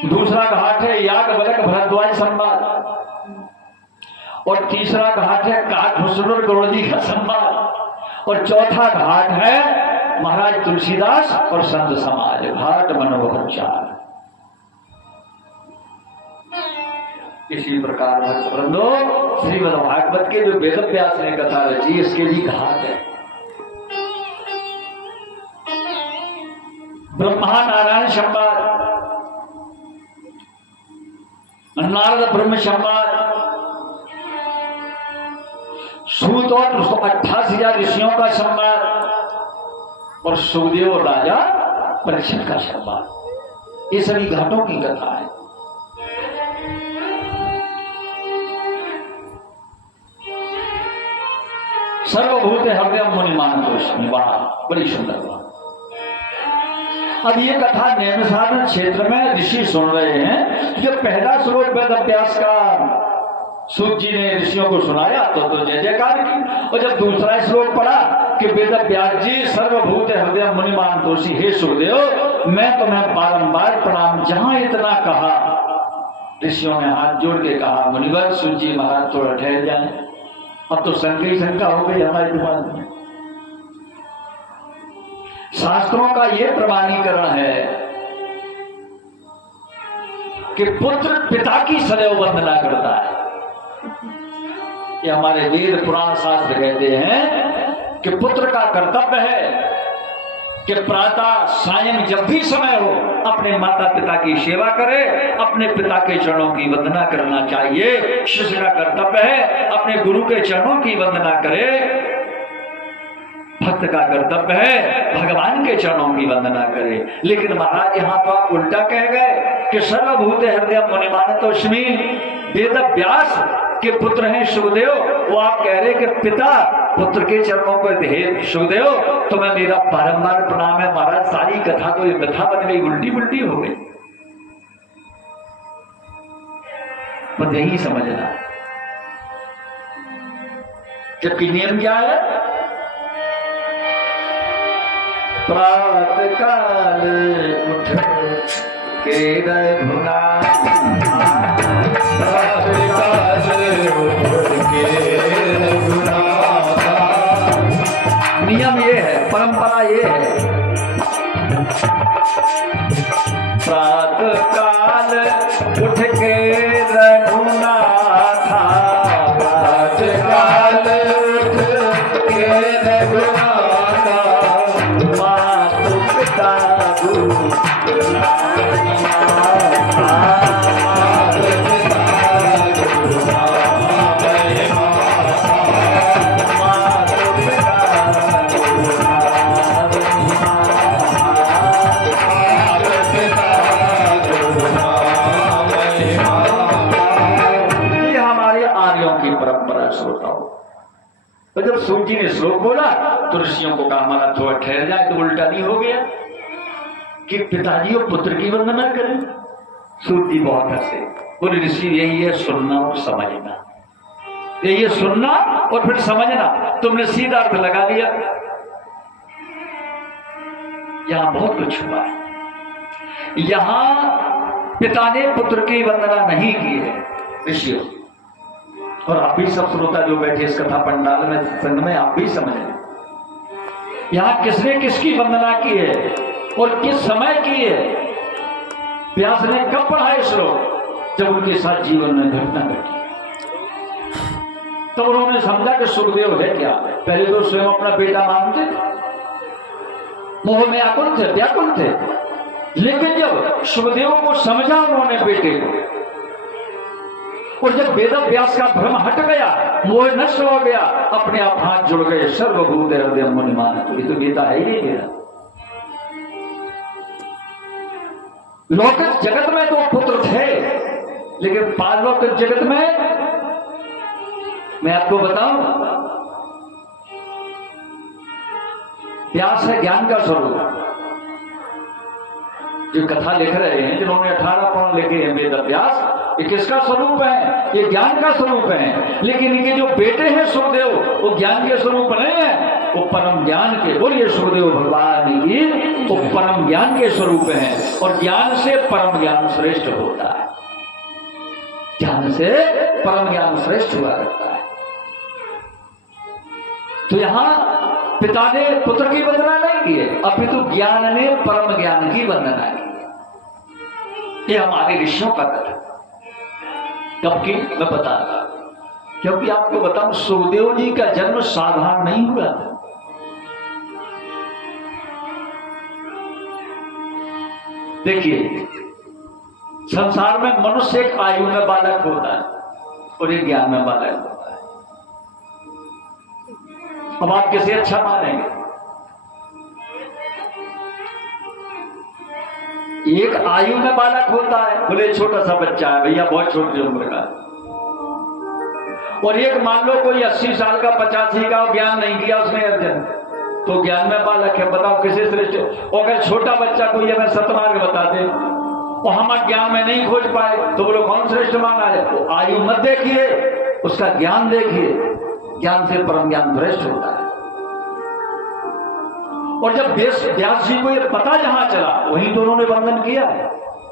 दूसरा घाट है याग बलक भरद्वाज संवाद, और तीसरा घाट है काकभूषण गौड़ जी का संवाद, और चौथा घाट है महाराज तुलसीदास और संत समाज। घाट मनोहर चार। इसी प्रकार भक्तवृंदो श्रीमद् भागवत के जो वेद व्यास ने कथा रची इसके लिए घाट है। ब्रह्मा नारायण संवाद, नारद ब्रह्म संवाद, सूत और 88,000 ऋषियों का संवाद, और सुखदेव और राजा परीक्षित का संवाद। ये सभी घाटों की कथा है। सर्वभूत हृदय मुनि मानतोस्मि, वाह बड़ी सुंदर बात। अब ये कथा नैमिषारण्य क्षेत्र में ऋषि सुन रहे हैं। जो पहला श्लोक वेद व्यास का सूत जी ने ऋषियों को सुनाया तो जय जयकार की, और जब दूसरा श्लोक पढ़ा कि वेद व्यास जी सर्वभूत हृदय मुनि मानतोषी, हे सुखदेव मैं तुम्हें बारंबार प्रणाम। जहां इतना कहा ऋषियों ने हाथ जोड़ के कहा मुनिवर सूत जी महाराज थोड़ा ठहर जाए, अब तो शंका हो गई हमारे दिमाग में। शास्त्रों का यह प्रमाणीकरण है कि पुत्र पिता की सदैव वंदना करता है। ये हमारे वेद पुराण शास्त्र कहते हैं कि पुत्र का कर्तव्य है कि प्रातः सायं जब भी समय हो अपने माता पिता की सेवा करे, अपने पिता के चरणों की वंदना करना चाहिए। शिष्य का कर्तव्य है अपने गुरु के चरणों की वंदना करे। भक्त का कर्तव्य है भगवान के चरणों की वंदना करे। लेकिन महाराज यहां तो आप उल्टा कह गए कि सर्वभूत हृदय मुनि मानतोस्मि, वेद व्यास के पुत्र हैं सुखदेव, वो आप कह रहे कि पिता पुत्र के चरणों को हे सुखदेव तुम्हें मेरा बारंबार प्रणाम है। महाराज सारी कथा तो ये मिथ्या बन गई, उल्टी उल्टी हो गई। पर यही समझना, जबकि नियम क्या है? प्रातः काल उठ के रघुनाथ, प्रातः काल उठ के रघुनाथ। नियम ये है, परंपरा ये है। प्रातः काल उठ के रघुनाथ, प्रातः काल उठ के रघुनाथ। तो जब सूत जी ने श्लोक बोला तो ऋषियों को कहा हमारा थोड़ा ठहर जाए, तो उल्टा नहीं हो गया कि पिताजी और पुत्र की वंदना करें। सूत जी बहुत हंसे, बोले ऋषि यही है सुनना और समझना, यही है सुनना और फिर समझना। तुमने सीधा अर्थ लगा लिया। यहां बहुत कुछ हुआ है। यहां पिता ने पुत्र की वंदना नहीं की है ऋषियों, और आप भी सब श्रोता जो बैठे इस कथा पंडाल में संग में आप भी समझ लें यहां किसने किसकी वंदना की है और किस समय की है। व्यास ने कब पढ़ा है श्लोक? जब उनके साथ जीवन में घटना घटी, तो उन्होंने समझा कि सुखदेव है क्या। पहले तो स्वयं अपना बेटा मानते थे, मोह में आकुल थे, व्याकुल थे, लेकिन जब सुखदेव को समझा उन्होंने बेटे को, और जब वेद व्यास का भ्रम हट गया, मोह नष्ट हो गया, अपने आप हाथ जुड़ गए। सर्वभूत हृदय मुनि मानतोस्मि, तो बेटा है ही मेरा। लौकिक जगत में तो पुत्र थे, लेकिन पारलौकिक जगत में मैं आपको बताऊं, व्यास है ज्ञान का स्वरूप। जो कथा लिख रहे हैं, जिन्होंने 18 पुराण लिखे हैं वेद व्यास, ये किसका स्वरूप है? ये ज्ञान का स्वरूप है। लेकिन इनके जो बेटे हैं सुखदेव, वो ज्ञान के स्वरूप नहीं है, वो परम ज्ञान के। बोलिए सुखदेव भगवान की, वो परम ज्ञान के स्वरूप हैं। और ज्ञान से परम ज्ञान श्रेष्ठ होता है, ज्ञान से परम ज्ञान श्रेष्ठ हुआ करता है। तो यहां पिता ने पुत्र की वंदना नहीं की है, अपितु ज्ञान ने परम ज्ञान की वंदना की है। ये हमारे ऋषियों का कथा। कब की मैं बताता, क्योंकि आपको बताऊं, सुखदेव जी का जन्म साधारण नहीं हुआ था। देखिए, संसार में मनुष्य एक आयु में बालक होता है और एक ज्ञान में बालक होता है। अब आप किसे अच्छा मानेंगे? एक आयु में बालक होता है, बोले छोटा सा बच्चा है भैया, बहुत छोटी उम्र का। और एक मान लो कोई 80 साल का, 85 का, ज्ञान नहीं किया उसने अर्जन, तो ज्ञान में बालक है। बताओ किसे श्रेष्ठ? और अगर छोटा बच्चा कोई अगर सतमार्ग बता दे और हम ज्ञान में नहीं खोज पाए, तो बोलो कौन श्रेष्ठ माना है? तो आयु मत देखिए, उसका ज्ञान देखिए। ज्ञान से परम ज्ञान श्रेष्ठ होता है। और जब व्यास जी को ये पता जहां चला, वहीं तो उन्होंने वंदन किया है।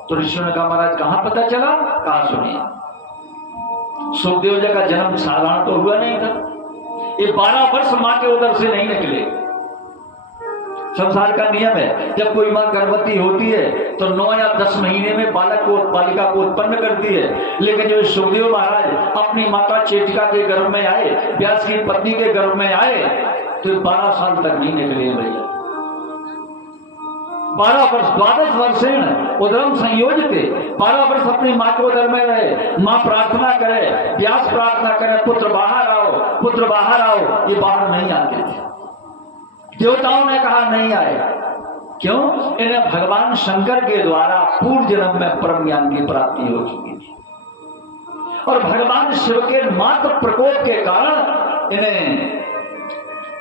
तो ऋषियों ने कहा महाराज कहां पता चला? कहा सुनिए। सुखदेव जी का जन्म साधारण तो हुआ नहीं था। ये 12 वर्ष मां के उदर से नहीं निकले। संसार का नियम है, जब कोई मां गर्भवती होती है तो 9 या 10 महीने में बालक को, बालिका को उत्पन्न करती है। लेकिन जो सुखदेव महाराज अपनी माता चेटिका के गर्भ में आए, व्यास की पत्नी के गर्भ में आए, तो 12 साल तक नहीं निकले भैया। 12 वर्ष, 12 वर्षेण उदरम संयोजते, 12 वर्ष अपनी मां के उदर में रहे। मां प्रार्थना करे, व्यास प्रार्थना करे, पुत्र बाहर आओ, पुत्र बाहर आओ। ये बाहर नहीं आते थे। देवताओं ने कहा नहीं आए। क्यों? इन्हें भगवान शंकर के द्वारा पूर्व जन्म में परम ज्ञान की प्राप्ति हो चुकी थी, और भगवान शिव के मात्र प्रकोप के कारण इन्हें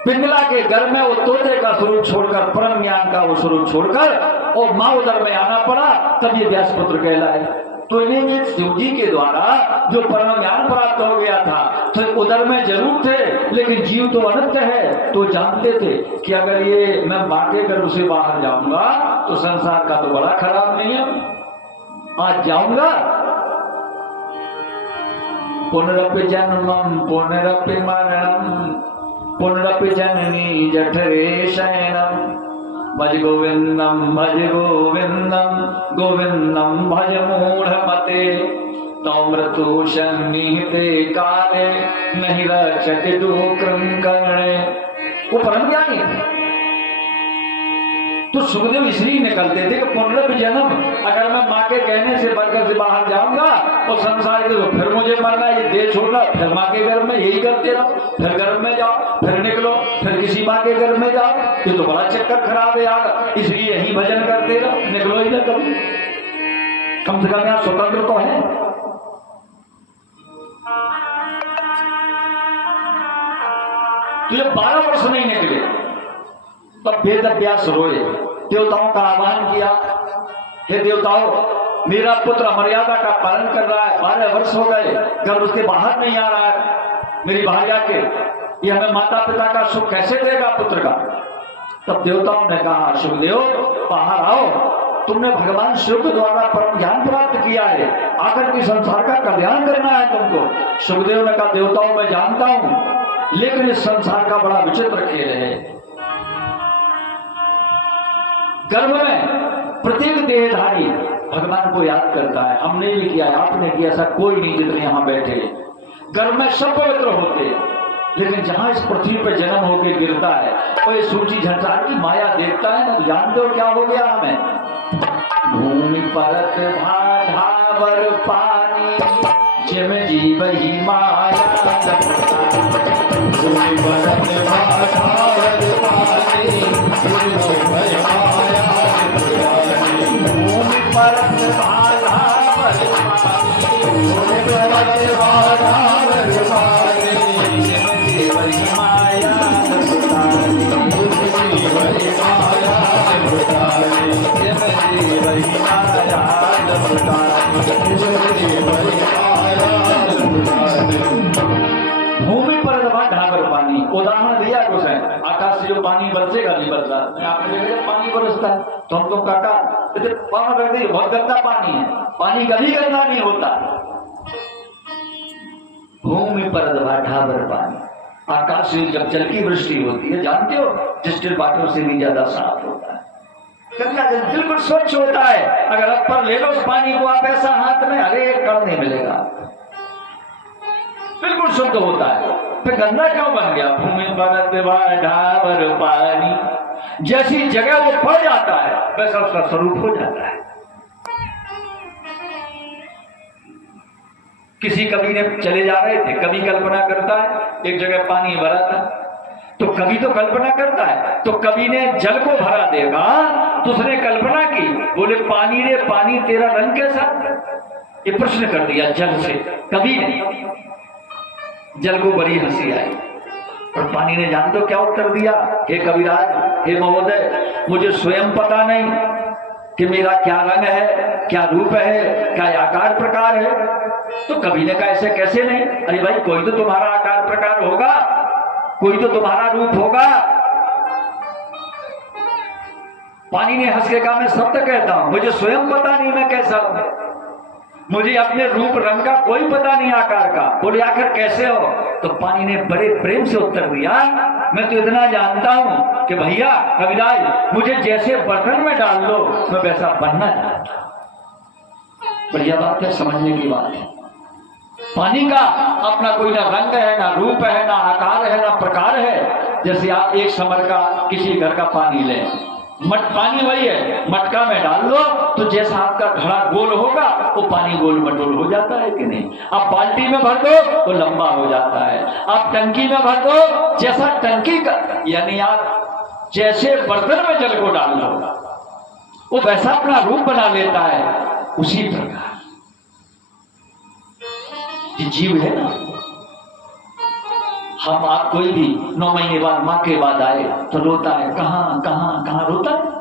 पिंगला के घर में वो तोते का स्वरूप छोड़कर, परम ज्ञान का वो स्वरूप छोड़कर, और मां उदर में आना पड़ा। तब ये व्यास पुत्र कहलाए। तो इन्हें शिव जी के द्वारा जो परम ज्ञान प्राप्त हो गया था, तो उदर में जरूर थे, लेकिन जीव तो अनंत है। तो जानते थे कि अगर ये मैं मां के गर्भ से बाहर जाऊंगा तो संसार का तो बड़ा खराब नियम, आज जाऊंगा पुनरपि जन्मम पुनरपि मरणम पुनरपि जननी जठरे शयनम भज गोविंदम गोविंदम भज मूढ़ मते तो मृत्यु सन्निहिते काले नहीं रक्षति दुक्रम करणे। वो परम ज्ञानी थे। तो सुखदेव इसलिए निकलते थे कि पुनरपि जन्म, अगर मैं मां के कहने से बनकर से बाहर जाऊंगा और संसार के, तो फिर मुझे मरना, ये देह छोड़ना, फिर मां के घर में यही करते रहो, फिर घर में जाओ, फिर निकलो, फिर किसी मां के घर में जाओ। ये तो बड़ा चक्कर खराब है यार। इसलिए यही भजन करते रहो, निकलो ही ना कभी। कम से कम यहाँ स्वतंत्र तो है। तो ये 12 वर्ष नहीं निकले, तब वेद व्यास रोए, देवताओं का आह्वान किया, हे देवताओं, मेरा पुत्र मर्यादा का पालन कर रहा है, 12 वर्ष हो गए, घर उसके बाहर नहीं आ रहा है, मेरी भार्या के, ये हमें माता पिता का सुख कैसे देगा पुत्र का? तब देवताओं ने कहा सुखदेव बाहर आओ, तुमने भगवान शिव के द्वारा परम ज्ञान प्राप्त किया है, आकर के संसार का कल्याण करना है तुमको। सुखदेव ने कहा देवताओं मैं जानता हूं, लेकिन इस संसार का बड़ा विचित्र खेल है। गर्भ में प्रत्येक देहधारी भगवान को याद करता है। हमने भी किया, आपने किया, ऐसा कोई नहीं जितने यहां बैठे। गर्भ में सब पवित्र होते, लेकिन जहां इस पृथ्वी पर जन्म होकर गिरता है, तो ये सूची झंझार की माया देखता है ना, तो जानते हो क्या हो गया हमें? भूमि परत भाधावर पानी जिम जीव ही माया, भूमि परत भाधावर पानी भूमि परत वही माया लुटानी, सृष्टि वही माया लुटानी। भूमि पर दबा ढाकर पानी, उदाहरण दिया कुछ है, आकाश से जो पानी बरसेगा नहीं बरसा, आपने देखा पानी बरसता है तो हम तो काका पानी कर दी, बहुत गंदा पानी है, पानी कभी गंदा नहीं होता। भूमि पर दबा ढाकर पानी, आकाश से जब जल की वृष्टि होती है, जानते हो डिस्टिल वाटर से भी ज्यादा साफ होता है, गंगा जल बिल्कुल स्वच्छ होता है। अगर अब पर ले लो उस पानी को आप ऐसा हाथ में, अरे एक कण नहीं मिलेगा, बिल्कुल शुद्ध होता है। फिर गंदा क्यों बन गया? भूमि पर ढावर पानी, जैसी जगह वो पड़ जाता है वैसा उसका स्वरूप हो जाता है। किसी कवि ने चले जा रहे थे, कवि कल्पना करता है एक जगह पानी भरा था, तो कवि तो कल्पना करता है, तो कवि ने जल को भरा देखा तो उसने कल्पना की, बोले पानी रे पानी तेरा रंग कैसा? ये प्रश्न कर दिया जल से कवि ने। जल को बड़ी हंसी आई और पानी ने जान तो क्या उत्तर दिया, हे कविराज, हे महोदय, मुझे स्वयं पता नहीं कि मेरा क्या रंग है, क्या रूप है, क्या आकार प्रकार है। तो कवि ने कहा ऐसे कैसे नहीं? अरे भाई कोई तो तुम्हारा आकार प्रकार होगा, कोई तो तुम्हारा रूप होगा। पानी ने हंस के कहा मैं सत्य कहता हूं, मुझे स्वयं पता नहीं मैं कैसा हूं, मुझे अपने रूप रंग का कोई पता नहीं, आकार का। बोले आखिर कैसे हो? तो पानी ने बड़े प्रेम से उत्तर दिया, मैं तो इतना जानता हूं कि भैया कविराज, मुझे जैसे बर्तन में डाल लो मैं वैसा बनना चाहता हूं। बढ़िया बात है, समझने की बात है। पानी का अपना कोई ना रंग है, ना रूप है, ना आकार है, ना प्रकार है। जैसे आप एक समर का किसी घर का पानी लें, पानी वही है, मटका में डाल दो तो जैसा आपका घड़ा गोल होगा वो पानी गोल मटोल हो जाता है कि नहीं? आप बाल्टी में भर दो तो लंबा हो जाता है, आप टंकी में भर दो, जैसा टंकी का, यानी आप जैसे बर्तन में जल को डाल दो वो वैसा अपना रूप बना लेता है। उसी प्रकार ये जीव है ना, हम आप कोई भी 9 महीने बाद मां के बाद आए तो रोता है, कहां कहां कहां रोता है?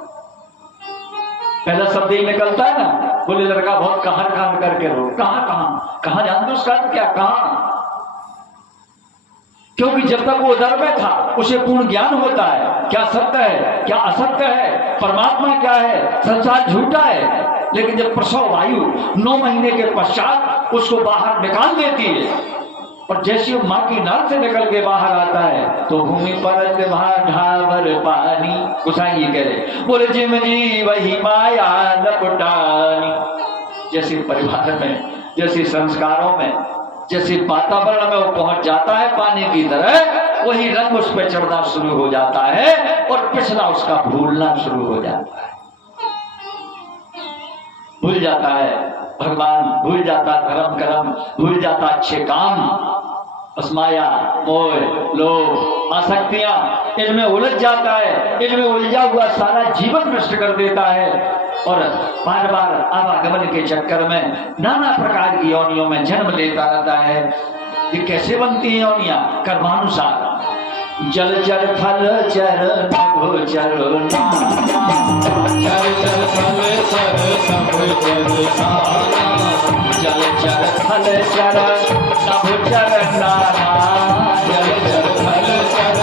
पहला शब्द ही निकलता है ना, बोले लड़का बहुत कहां कहां करके रो, कहां कहां कहां जानते हो उसका क्या कहां? क्योंकि जब तक वो उदर में था उसे पूर्ण ज्ञान होता है, क्या सत्य है क्या असत्य है, परमात्मा क्या है, संसार झूठा है। लेकिन जब प्रसव वायु 9 महीने के पश्चात उसको बाहर निकाल देती है और जैसे वो मां की नाक से निकल के बाहर आता है तो भूमि पर ढावर पानी, गोसाई ये कह रहे, बोले जिम जी वही माया लपटानी। जैसे परिवार में, जैसे संस्कारों में, जैसे वातावरण में वो पहुंच जाता है पानी की तरह, वही रंग उस पर चढ़ना शुरू हो जाता है और पिछला उसका भूलना शुरू हो जाता है। भूल जाता है भगवान, भूल जाता धर्म कर्म, भूल जाता अच्छे काम, बस माया मोह लोभ आसक्तियां इनमें उलझ जाता है, इनमें उलझा हुआ सारा जीवन नष्ट कर देता है और बार बार आवागमन के चक्कर में नाना प्रकार की योनियों में जन्म लेता रहता है। ये कैसे बनती है योनियां? कर्मानुसार। जल चर फल चर नभ चर चर चर फल चर सब जल साना, जल चर फल चर नभ चर नाना, जल चर फल चर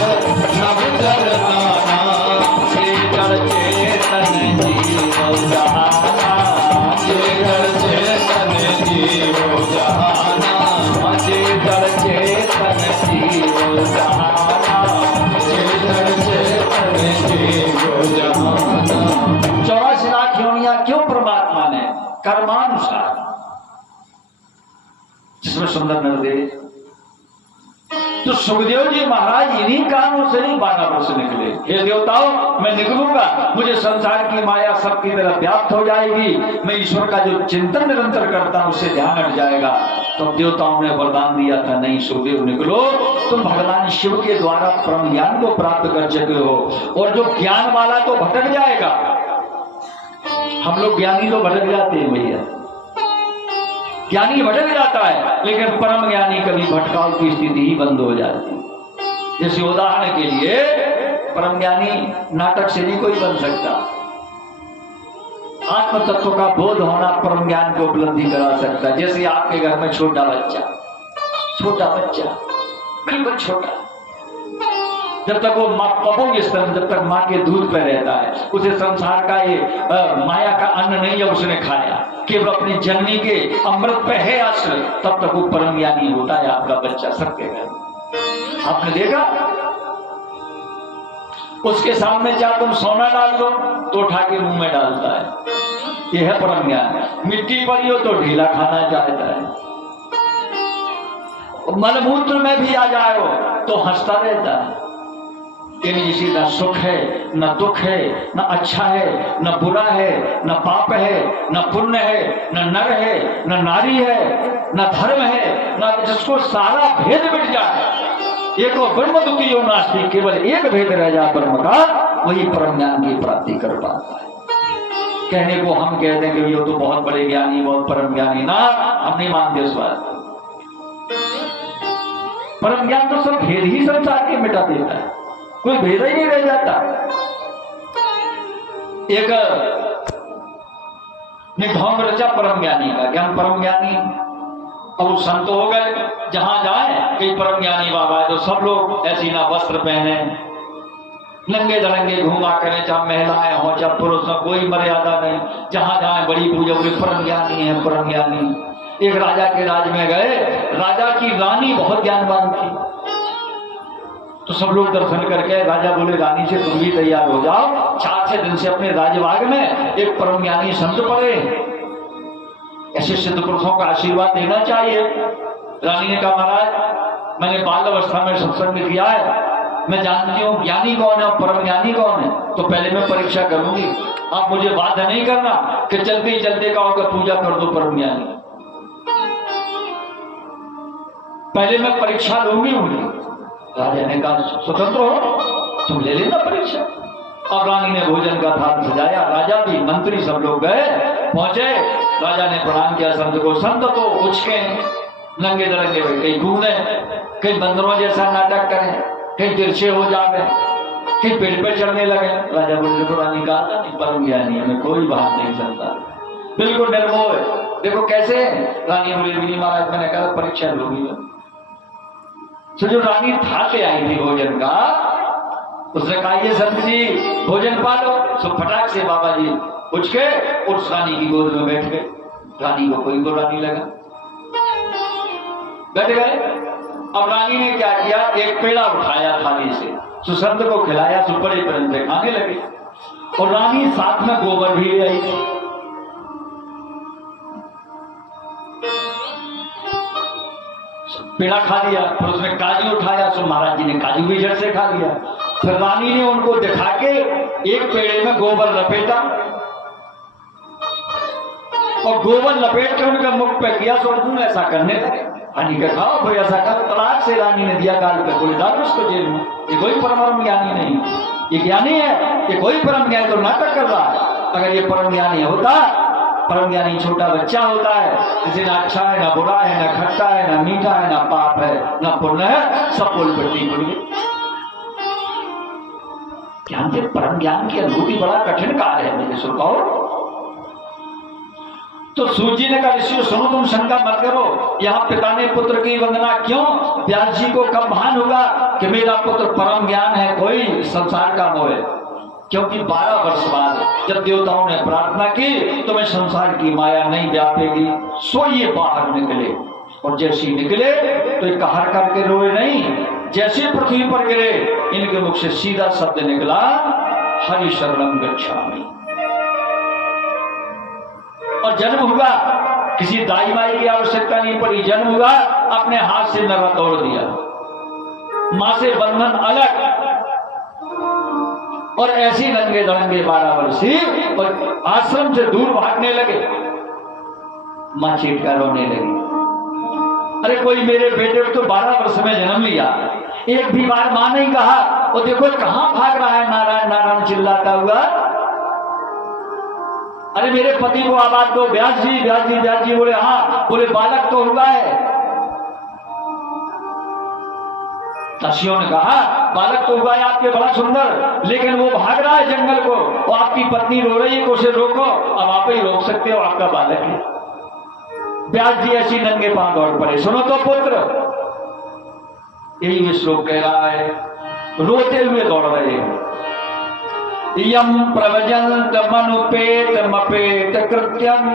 नभ चर नाना, श्री जल चेतन जीव जहाना, श्री जल चेतन जीव जहाना, श्री जल चेतन जीव जहाना, श्री जल चेतन जीव जहाना। 84 लाख योनियां क्यों परमात्मा ने? कर्मानुसार। जिसमें सुंदर निर्देश। तो सुखदेव जी महाराज इन्हीं कामों से नहीं 12 वर्ष निकले। हे देवताओं, मैं निकलूंगा, मुझे संसार की माया सबकी तरफ व्याप्त हो जाएगी, मैं ईश्वर का जो चिंतन निरंतर करता हूं उससे ध्यान हट जाएगा। तो देवताओं ने वरदान दिया था, नहीं सुखदेव निकलो, तुम भगवान शिव के द्वारा परम ज्ञान को प्राप्त कर चुके हो और जो ज्ञान वाला तो भटक जाएगा। हम लोग ज्ञानी तो भटक जाते हैं भैया, ज्ञानी भटक जाता है, लेकिन परम ज्ञानी कभी भटकाव की स्थिति ही बंद हो जाती है। जैसे उदाहरण के लिए परम ज्ञानी नाटक से नहीं कोई बन सकता, आत्म तत्व का बोध होना परम ज्ञान को उपलब्धि करा सकता है। जैसे आपके घर में छोटा बच्चा बिल्कुल छोटा, जब तक वो माँ पपोंगे स्तन, जब तक माँ के दूध पे रहता है, उसे संसार का ये माया का अन्न नहीं है उसने खाया, केवल अपनी जननी के अमृत पे है आश्रय, तब तक वो परम ज्ञानी होता है आपका बच्चा सबके घर। आपने देखा उसके सामने चाहे तुम सोना डाल दो तो उठा के मुंह में डालता है, यह है परम ज्ञान। मिट्टी पड़ी हो तो ढीला खाना चाहता है, मलमूत्र में भी आ जाए हो तो हंसता रहता है। इसी न सुख है न दुख है, न अच्छा है न बुरा है, न पाप है न पुण्य है, न नर है न नारी है, न धर्म है न, जिसको सारा भेद मिट जाए, एको ब्रह्म द्वितीयो नास्ति, केवल एक भेद रह जाए ब्रह्म का, वही परम ज्ञान की प्राप्ति कर पाता है। कहने को हम कहते हैं कि ये तो बहुत बड़े ज्ञानी, बहुत परम ज्ञानी, ना हम नहीं मानते इस बात। परम ज्ञान तो सब भेद ही संसार के मिटा देता है, कोई भेद ही नहीं रह जाता। एक ढोंग रचा परम ज्ञानी का, ज्ञान परम ज्ञानी, और संत हो गए, जहां जाए कई परम ज्ञानी बाबा है, तो सब लोग ऐसी ना वस्त्र पहने, नंगे धड़ंगे घूमा करें, चाहे महिलाएं हो चाहे पुरुष हो, कोई मर्यादा नहीं, जहां जाए बड़ी पूजा, बोले परम ज्ञानी है परम ज्ञानी। एक राजा के राज में गए, राजा की रानी बहुत ज्ञानवान थी, तो सब लोग दर्शन करके राजा बोले रानी से तुम भी तैयार हो जाओ, 4-6 दिन से अपने राजबाग में एक परम ज्ञानी संत पड़े, ऐसे सिद्ध पुरुषों का आशीर्वाद देना चाहिए। रानी ने कहा महाराज मैंने बाल अवस्था में सत्संग किया है, मैं जानती हूँ ज्ञानी कौन है और परम ज्ञानी कौन है, तो पहले मैं परीक्षा करूंगी, आप मुझे बाध्य नहीं करना कि चलते ही चलते कहोगे पूजा कर दो परम ज्ञानी, पहले मैं परीक्षा लूंगी उनकी। राजा ने कहा स्वतंत्र हो तुम ले लेना परीक्षा। अब रानी ने भोजन का थाल सजाया, राजा भी मंत्री सब लोग गए, पहुंचे, राजा ने प्रणाम किया संत को। संत तो उछके नंगे दरंगे हुए, कहीं घूमे, कहीं बंदरों जैसा नाटक करें, कहीं तिरछे हो जावे, कहीं पेड़ पे चढ़ने लगे। राजा बोले तो रानी कहा था नहीं परम ज्ञानी हमें कोई बात नहीं सकता, बिल्कुल निर्मोह। देखो कैसे रानी बोली महाराज मैंने कहा परीक्षा लूंगी। तो जो रानी था से आई थी भोजन का, उसने कहा ये संत जी भोजन पा लो। सब फटाक से बाबा जी उठ के उस रानी की गोद में बैठ गए। रानी को कोई बुरा नहीं लगा, बैठ गए। अब रानी ने क्या किया, एक पेड़ा उठाया थाली से, सुसंत को खिलाया, सुपड़े पर से खाने लगे, और रानी साथ में गोबर भी ले आई थी। पेड़ा खा लिया, फिर उसने काजू उठाया, तो महाराज जी ने काजू भी झट से खा लिया। फिर रानी ने उनको दिखा के एक पेड़े में गोबर लपेटा, और गोबर लपेट के उनके मुख पे किया, तो ऐसा करने लगे। रानी का खाओ भाई ऐसा कर, तलाक से रानी ने दिया गाल पे, बोले डाल उसको जेल में, ये कोई परम ज्ञानी नहीं, ये ज्ञानी है, ये कोई परम ज्ञानी तो नाटक कर रहा है। अगर ये परम ज्ञानी होता, परम ज्ञानी छोटा बच्चा होता है, जिसे ना अच्छा है ना बुरा है, ना खट्टा है ना मीठा है, ना पाप है ना पुण्य है, सब बोल पट्टी पड़ गई। ज्ञान के परम ज्ञान की अनुभूति बड़ा कठिन कार्य है मेरे सुरकाओ। तो सूत जी ने कहा ऋषि सुनो तुम शंका मत करो, यहाँ पिता ने पुत्र की वंदना क्यों? व्यास जी को कब भान होगा कि मेरा पुत्र परम ज्ञान है, कोई संसार का मोह है? क्योंकि 12 वर्ष बाद जब देवताओं ने प्रार्थना की तो मैं संसार की माया नहीं व्यापेगी, सो ये बाहर निकले, और जैसे निकले तो एक कहर करके रोए नहीं, जैसे पृथ्वी पर गिरे इनके मुख से सीधा शब्द निकला हरि शरणं गच्छामि। और जन्म हुआ, किसी दाई माई की आवश्यकता नहीं पड़ी, जन्म हुआ अपने हाथ से नरवा तोड़ दिया, मां से बंधन अलग, और ऐसी नंगे दड़ंगे 12 वर्षीय, और आश्रम से दूर भागने लगे। मां चीट कर रोने लगी, अरे कोई मेरे बेटे को तो 12 वर्ष में जन्म लिया, एक भी बार मां नहीं कहा, और देखो कहां भाग रहा है नारायण नारायण चिल्लाता हुआ। अरे मेरे पति को आवाज दो, व्यास जी व्यास जी व्यास जी। बोले हाँ, बोले बालक तो हुआ है। ऋषियों ने कहा बालक तो हुआ है आपके बड़ा सुंदर, लेकिन वो भाग रहा है जंगल को और आपकी पत्नी रो रही है, उसे रोको। अब आप ही रोक सकते हो, आपका बालक है। व्यास जी ऐसी नंगे पांव दौड़ पड़े। सुनो तो पुत्र, यही श्लोक कह रहा है, रोते हुए दौड़ रहे हैं। यम प्रवजंत मनुपेत मपेत कृत्यम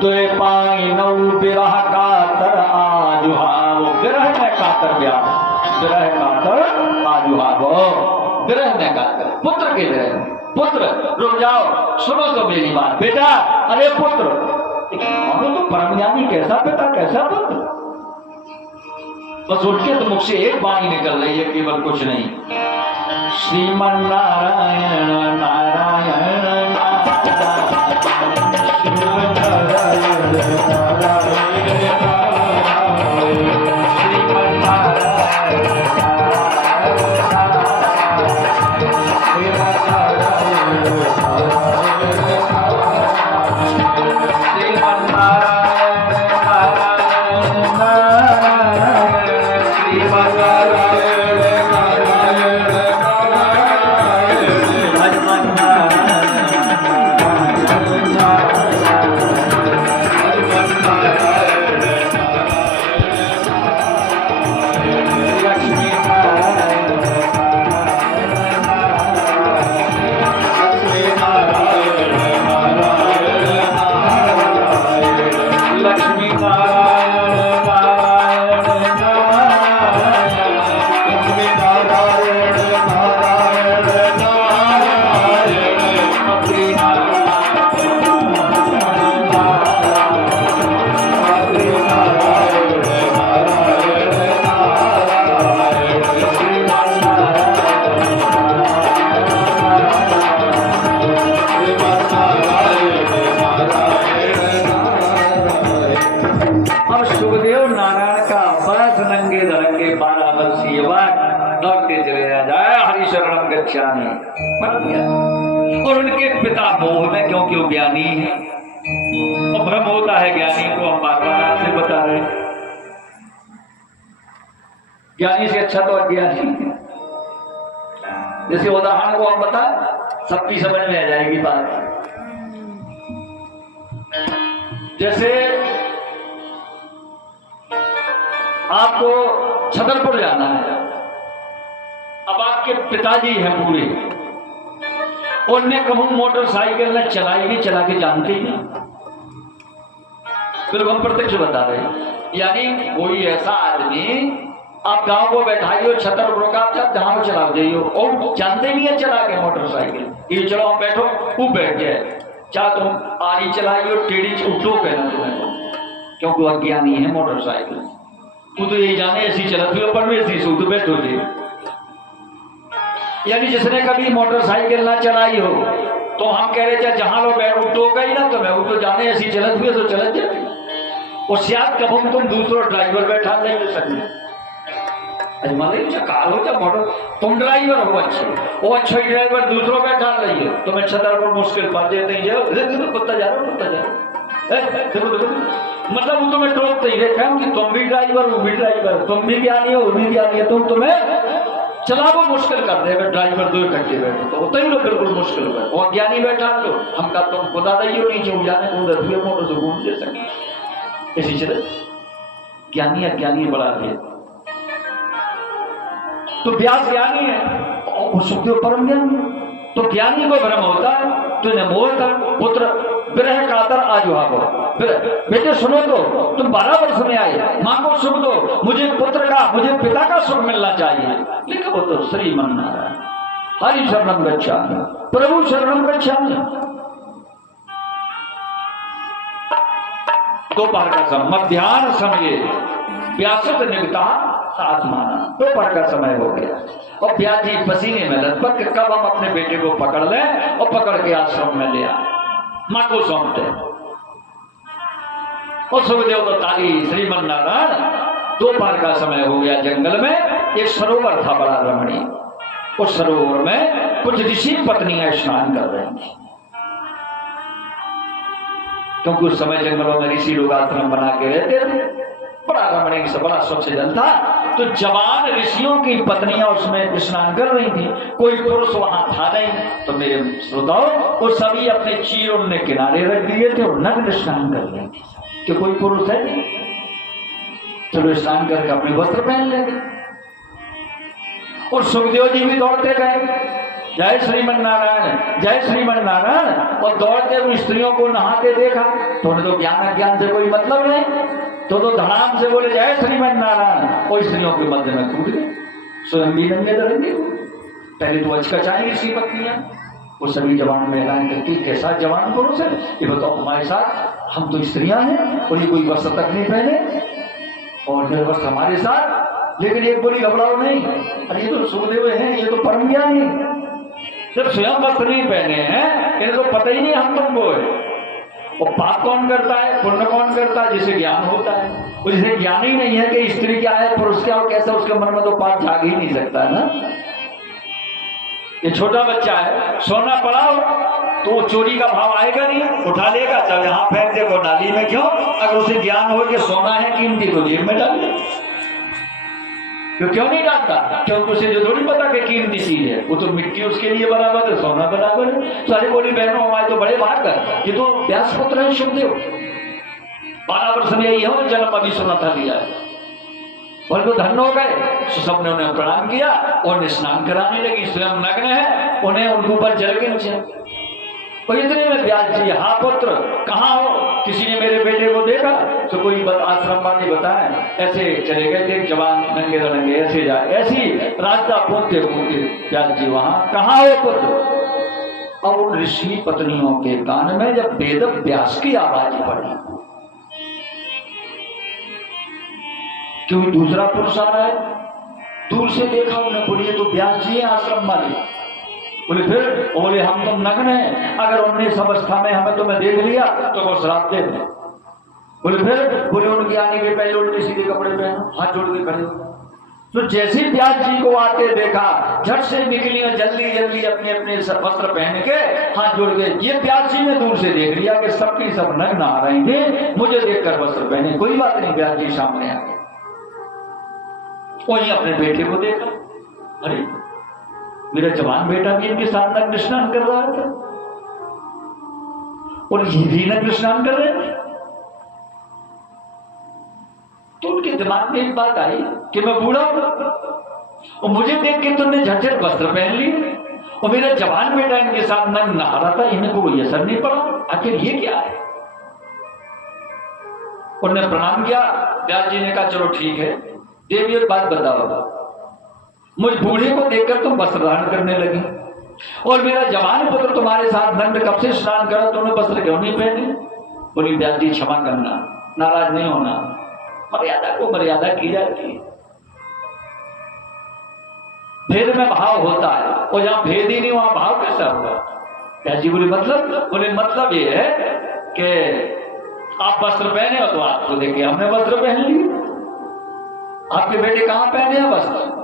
द्वैपायनौ विरह कातर आजुहाव। विरह में कातर व्यास, विरह कातर आजुहाव, विरह में कातर, पुत्र के विरह। पुत्र रुक जाओ, सुनो तो मेरी बात बेटा। अरे पुत्र, तो परम ज्ञानी कैसा पिता कैसा पुत्र। बस उनके तो मुख से एक वाणी निकल रही है, केवल कुछ नहीं। श्रीमन नारायण नारायण और उनके पिता मोह में, क्योंकि वो ज्ञानी है और भ्रम होता है ज्ञानी को, हम बार बार आपसे बता रहे हैं। ज्ञानी से अच्छा तो अज्ञानी है। जैसे उदाहरण को हम बता, सबकी समझ में आ जाएगी बात। जैसे आपको छतरपुर जाना है, अब आपके पिताजी हैं बूढ़े, उनने कभी मोटरसाइकिल न चलाई भी, चला के जानते ही फिर हम प्रत्यक्ष बता रहे हैं। यानी कोई ऐसा आदमी आप गांव को बैठाइयो छतरपुर का, आप जहां चला जाइयो और जानते नहीं है चला के मोटरसाइकिल, ये चलो हम बैठो, वो बैठ गए। चाह तुम आरी चलाइयो टेढ़ी उठो कहना तुम्हें, क्योंकि अज्ञानी है मोटरसाइकिल। तू तो यही जाने ऐसी चलती हो, पर ऐसी सू तो बैठो जी। यानी जिसने कभी मोटरसाइकिल ना चलाई हो, तो हम कह रहे थे जहां लोग उठो गई ना, तो मैं वो तो जाने ऐसी चलत हुई तो चलत जाए। और शायद कब तुम दूसरा ड्राइवर बैठा नहीं ले सकते। कार हो मोटर, तुम ड्राइवर हो अच्छे, वो अच्छा ड्राइवर दूसरों बैठा रही है, तुम्हें छतरपुर मुश्किल पड़ जाते ही जाओ, कुत्ता जा रहा कुत्ता जा मतलब वो तुम्हें टोकते ही देखा कि तुम भी ड्राइवर, वो भी ड्राइवर, तुम भी ज्ञानी हो, वो भी ज्ञानी है, तुम तुम्हें चलाओ मुश्किल कर दे। ड्राइवर दो इकट्ठे बैठो तो होता ही लो, बिल्कुल मुश्किल हो। और ज्ञानी बैठा लो, हम का तुम खुदा दी नीचे उड़ जाने उधर हुए मोटर से घूम दे सकते, ऐसी चले। ज्ञानी अज्ञानी बड़ा है। तो व्यास ज्ञानी है और सुखदेव परम ज्ञानी है। तो ज्ञानी को भ्रम होता है, तुझे मोह कर पुत्र विरह कातर आजुहाव। बेटे सुनो तो, तुम 12 वर्ष में आए, मां को सुख दो, मुझे पुत्र का, मुझे पिता का सुख मिलना चाहिए। लेकिन वो तो श्रीमन नारायण हरि शरणम गच्छामि, प्रभु शरणम गच्छामि। दोपहर का समय, मध्याह्न समय, व्यासत निकटा साथ माना, दोपहर का समय हो गया और व्यास जी पसीने में लथपथ कि कब हम अपने बेटे को पकड़ लें और पकड़ के आश्रम में ले आए, मां को सौंपते। और सुखदेव तो ताली श्रीमन नारायण। दोपहर का समय हो गया, जंगल में एक सरोवर था बड़ा रमणीय। उस सरोवर में कुछ ऋषि पत्नियां स्नान कर रही थी, क्योंकि उस समय जंगलों में ऋषि लोग आश्रम बना के रहते थे। बड़ा रमणीय सा, बड़ा स्वच्छ जल था। तो जवान ऋषियों की पत्नियां उसमें स्नान कर रही थी, कोई पुरुष वहां था नहीं। तो मेरे श्रोताओं, वो सभी अपने चीर उनने किनारे रख दिए थे और नग्न स्नान कर रहे थे कि कोई पुरुष है नहीं। चलो स्नान करके अपने वस्त्र पहन लेंगे। और सुखदेव जी भी दौड़ते गए, जय श्रीमन नारायण, जय श्रीमन नारायण। और दौड़ते हुए स्त्रियों को नहाते देखा तो उन्हें तो ज्ञान से कोई मतलब नहीं, तो धड़ाम से बोले जय श्रीमन नारायण, और स्त्रियों के मध्य में कूद गए, स्वयं भी नंगे धरेंगे। पहले तो अचकचाई ऋषि पत्नियां, वो सभी जवान महिलाएं कहती कैसा जवान पुरुष है ये बताओ हमारे साथ, हम तो स्त्रियां हैं और ये कोई वस्त्र तक नहीं पहने और निर्वस्त्र हमारे साथ। लेकिन एक बोली घबराओ नहीं, अरे ये तो सुखदेव हैं, ये तो परम ज्ञानी, जब स्वयं वस्त्र नहीं पहने हैं इन्हें तो पता ही नहीं हम तुमको है। और पाप कौन करता है, पुण्य कौन करता है, जिसे ज्ञान होता है। वो जिसे ज्ञान ही नहीं है कि स्त्री क्या है पुरुष क्या हो, कैसे उसके मन में तो पाप जाग ही नहीं सकता है ना। ये छोटा बच्चा है, सोना पड़ाओ तो चोरी का भाव आएगा नहीं, उठा लेगा, चल यहाँ फेंक दे वो नाली में। क्यों? अगर उसे ज्ञान हो कि सोना है कीमती तो जेब में डाल दे। तो क्यों नहीं डालता? क्योंकि उसे जो थोड़ी पता कि कीमती चीज है, वो तो मिट्टी उसके लिए बराबर है, सोना बराबर है। सारी बोली बहनों हमारे तो बड़े भाग है, ये तो व्यास पुत्र है सुखदेव, 12 वर्ष में यही हो जन्म अभी सुना था लिया है, और तो धन्य हो गए। सबने उन्हें प्रणाम किया और स्नान कराने लगी, स्वयं नग्न है, उन्हें उनके ऊपर जल के नीचे। और इतने में व्यास जी, हाँ पुत्र कहाँ हो, किसी ने मेरे बेटे को देखा? तो कोई आश्रम वाले बताया, ऐसे चले गए थे जवान नंगे रंगे, ऐसे जाए, ऐसी रास्ता पूछते पूछते व्यास जी वहां, कहाँ हो पुत्र? और उन ऋषि पत्नियों के कान में जब वेद व्यास की आवाज पड़ी, क्यों दूसरा पुरुष आ रहा है, दूर से देखा उन्हें, बोलिए तो व्यास जी है आश्रम वाले। बोले फिर? बोले हम तो नग्न हैं, अगर उन्हें इस अवस्था में हमें तुम्हें देख लिया तो वो श्राप दे दें। बोले फिर? बोले उनके आने के पहले उन्होंने सीधे कपड़े पहनो, हाथ जोड़ के खड़े हो। तो जैसे व्यास जी को आते देखा, झट से निकली और जल्दी जल्दी अपने अपने वस्त्र पहन के हाथ जोड़ के, ये व्यास जी ने दूर से देख लिया कि सबकी सब नग्न आ रही थे, मुझे देखकर वस्त्र पहने, कोई बात नहीं। व्यास जी सामने आ गए, वही अपने बेटे को देखा, अरे मेरा जवान बेटा भी इनके साथ नग्न स्नान कर रहा था और ये भी नग्न स्नान कर रहे थे। तो उनके दिमाग में एक बात आई कि मैं बूढ़ा हूं और मुझे देख के तुमने झटझट वस्त्र पहन लिए और मेरा जवान बेटा इनके साथ नग्न नहा रहा था, इन्हें कोई असर नहीं पड़ा, आखिर ये क्या है? उन्होंने प्रणाम किया। व्यास जी ने कहा चलो ठीक है, देवी एक बात बताओ, मुझ बूढ़े को देखकर तुम वस्त्र धारण करने लगी और मेरा जवान पुत्र तुम्हारे साथ नग्न कब से स्नान करा, तुमने वस्त्र क्यों नहीं पहने? बोली व्यास जी क्षमा करना, नाराज नहीं होना, मर्यादा को मर्यादा की जाती है, भेद में भाव होता है और जहां भेद ही नहीं वहां भाव कैसा होगा? व्यास जी बोले मतलब? बोले मतलब ये है कि आप वस्त्र पहने हो तो आपको देखिए हमने वस्त्र पहन लिए, आपके बेटे कहां पहने हैं वस्त्र?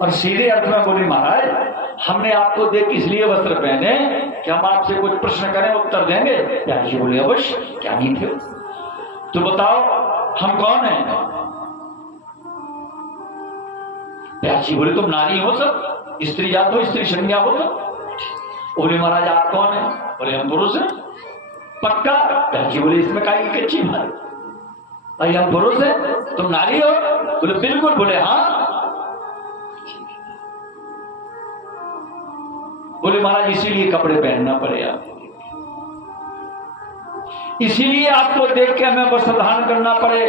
और सीधे अर्थ में बोली महाराज हमने आपको देख इसलिए वस्त्र पहने कि हम आपसे कुछ प्रश्न करें उत्तर देंगे। व्यास जी बोले अवश्य, क्या नहीं थे? तो बताओ हम कौन हैं? व्यास जी बोले तुम नारी हो सब, स्त्री जात हो, स्त्री संज्ञा हो सब। बोले महाराज आप कौन है? बोले हम पुरुष हैं। पक्का? व्यास जी बोले इसमें काई कच्ची बात, भाई हम पुरुष हैं, तुम नारी हो? बोले बिल्कुल। बोले हाँ। बोले महाराज इसीलिए कपड़े पहनना पड़े आपको, इसीलिए आपको देख के हमें वस्त्र धारण करना पड़े,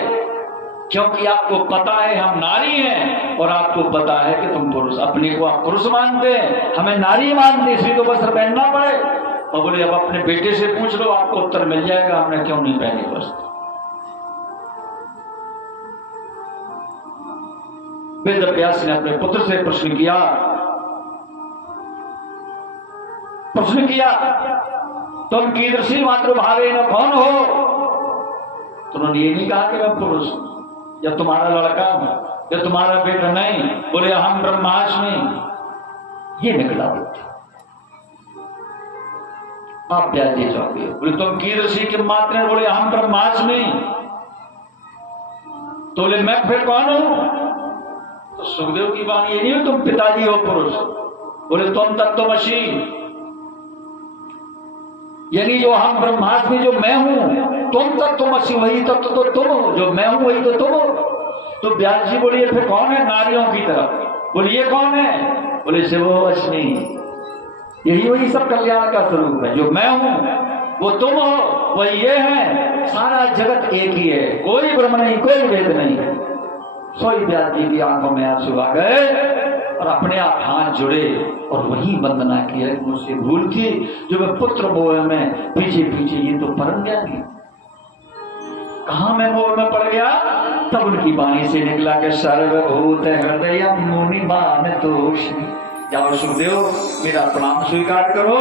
क्योंकि आपको पता है हम नारी हैं और आपको पता है कि तुम पुरुष, अपने को आप पुरुष मानते हैं, हमें नारी मानते, इसलिए तो वस्त्र पहनना पड़े। और बोले अब अपने बेटे से पूछ लो, आपको उत्तर मिल जाएगा हमने क्यों नहीं पहने वस्त्र। वेद व्यास ने अपने पुत्र से प्रश्न किया, तुम कीदृशी मातृभावे न कौन हो? तो उन्होंने ये नहीं कहा कि मैं पुरुष या तुम्हारा लड़का हूं या तुम्हारा बेटा, नहीं। बोले हम ब्रह्माष्टमी, ये निकला। आप ब्याज जी जाओगे। बोले तुम कीदृशी किम मात्र, बोले हम ब्रह्मास्मि। तो बोले मैं फिर कौन हूं? तो सुखदेव की वाणी ये नहीं हो तुम पिताजी हो पुरुष, बोले तुम तत्त्वमसि, यानी जो हम ब्रह्मास्मि जो मैं हूं, तुम तत्त्वमसि वही तत्व तो तुम हो, जो मैं हूं वही तो तुम हो। तो व्यास जी बोलिए फिर कौन है नारियों की तरफ? बोले ये कौन है? बोले शिवो अस्मि, यही वही सब कल्याण का स्वरूप है। जो मैं हूं वो तुम हो, वही ये है। सारा जगत एक ही है, कोई ब्रह्म नहीं, कोई वेद नहीं। सोई व्यास जी की आंखों में आंसू आ गए और अपने आप हाथ जुड़े और वही वंदना की, मुझसे भूल थी जो मैं पुत्र मोह में पीछे पीछे, ये तो परम ज्ञानी। कहां मैं मोह में पड़ गया? तब उनकी वाणी से निकला कि सर्वभूत हृदय मुनिमान तोषि। जाओ सुखदेव मेरा प्रणाम स्वीकार करो,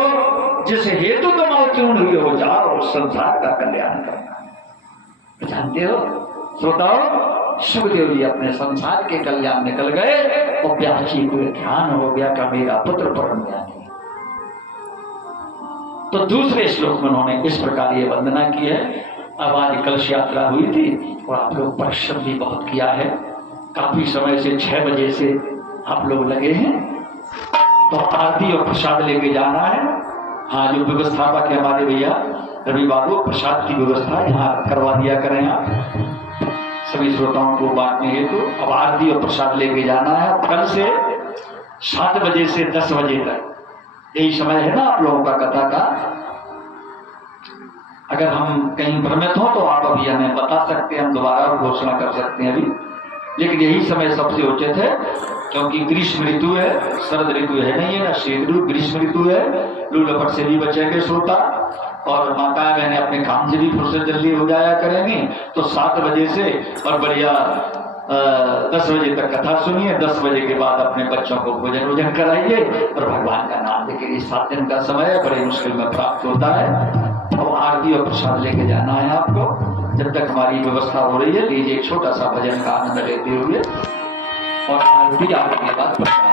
जिस हेतु तुम अवतीर्ण हुए हो, जाओ संसार का कल्याण करना। जानते हो श्रोताओ, सुखदेव जी अपने संसार के कल्याण निकल गए और व्यास जी को ध्यान हो गया कि मेरा पुत्र परम ज्ञानी। तो दूसरे श्लोक में उन्होंने इस प्रकार ये वंदना की है। अब आज कलश यात्रा हुई थी और आप लोग परिश्रम भी बहुत किया है, काफी समय से 6 बजे से आप लोग लगे हैं। तो आरती और प्रसाद लेके जाना है। हाँ, जो व्यवस्थापक है हमारे भैया रवि बाबू, प्रसाद की व्यवस्था यहाँ करवा दिया करें आप सभी श्रोताओं को बांटने हेतु। अब आरती और प्रसाद लेके जाना है। कल से 7 बजे से 10 बजे तक यही समय है ना आप लोगों का कथा का। अगर हम कहीं भ्रमित हो तो आप अभी हमें बता सकते हैं, हम दोबारा घोषणा कर सकते हैं अभी, लेकिन यही समय सबसे उचित है क्योंकि ग्रीष्म ऋतु है, शरद ऋतु है नहीं है ना, शीत ऋतु, ग्रीष्म ऋतु है। लू लपट से भी बचेंगे श्रोता और माता बहने अपने काम से भी फुर्सत जल्दी हो जाया करेंगी। तो 7 बजे से और बढ़िया 10 बजे तक कथा सुनिए। 10 बजे के बाद अपने बच्चों को भोजन वोजन कराइए और भगवान का नाम लेके। 7 दिन का समय है, बड़े मुश्किल में प्राप्त होता है। और आरती और प्रसाद लेके जाना है आपको। जब तक हमारी व्यवस्था हो रही है, लीजिए एक छोटा सा भजन का आनंद लेते हुए और आरती आने के बाद प्रसाद।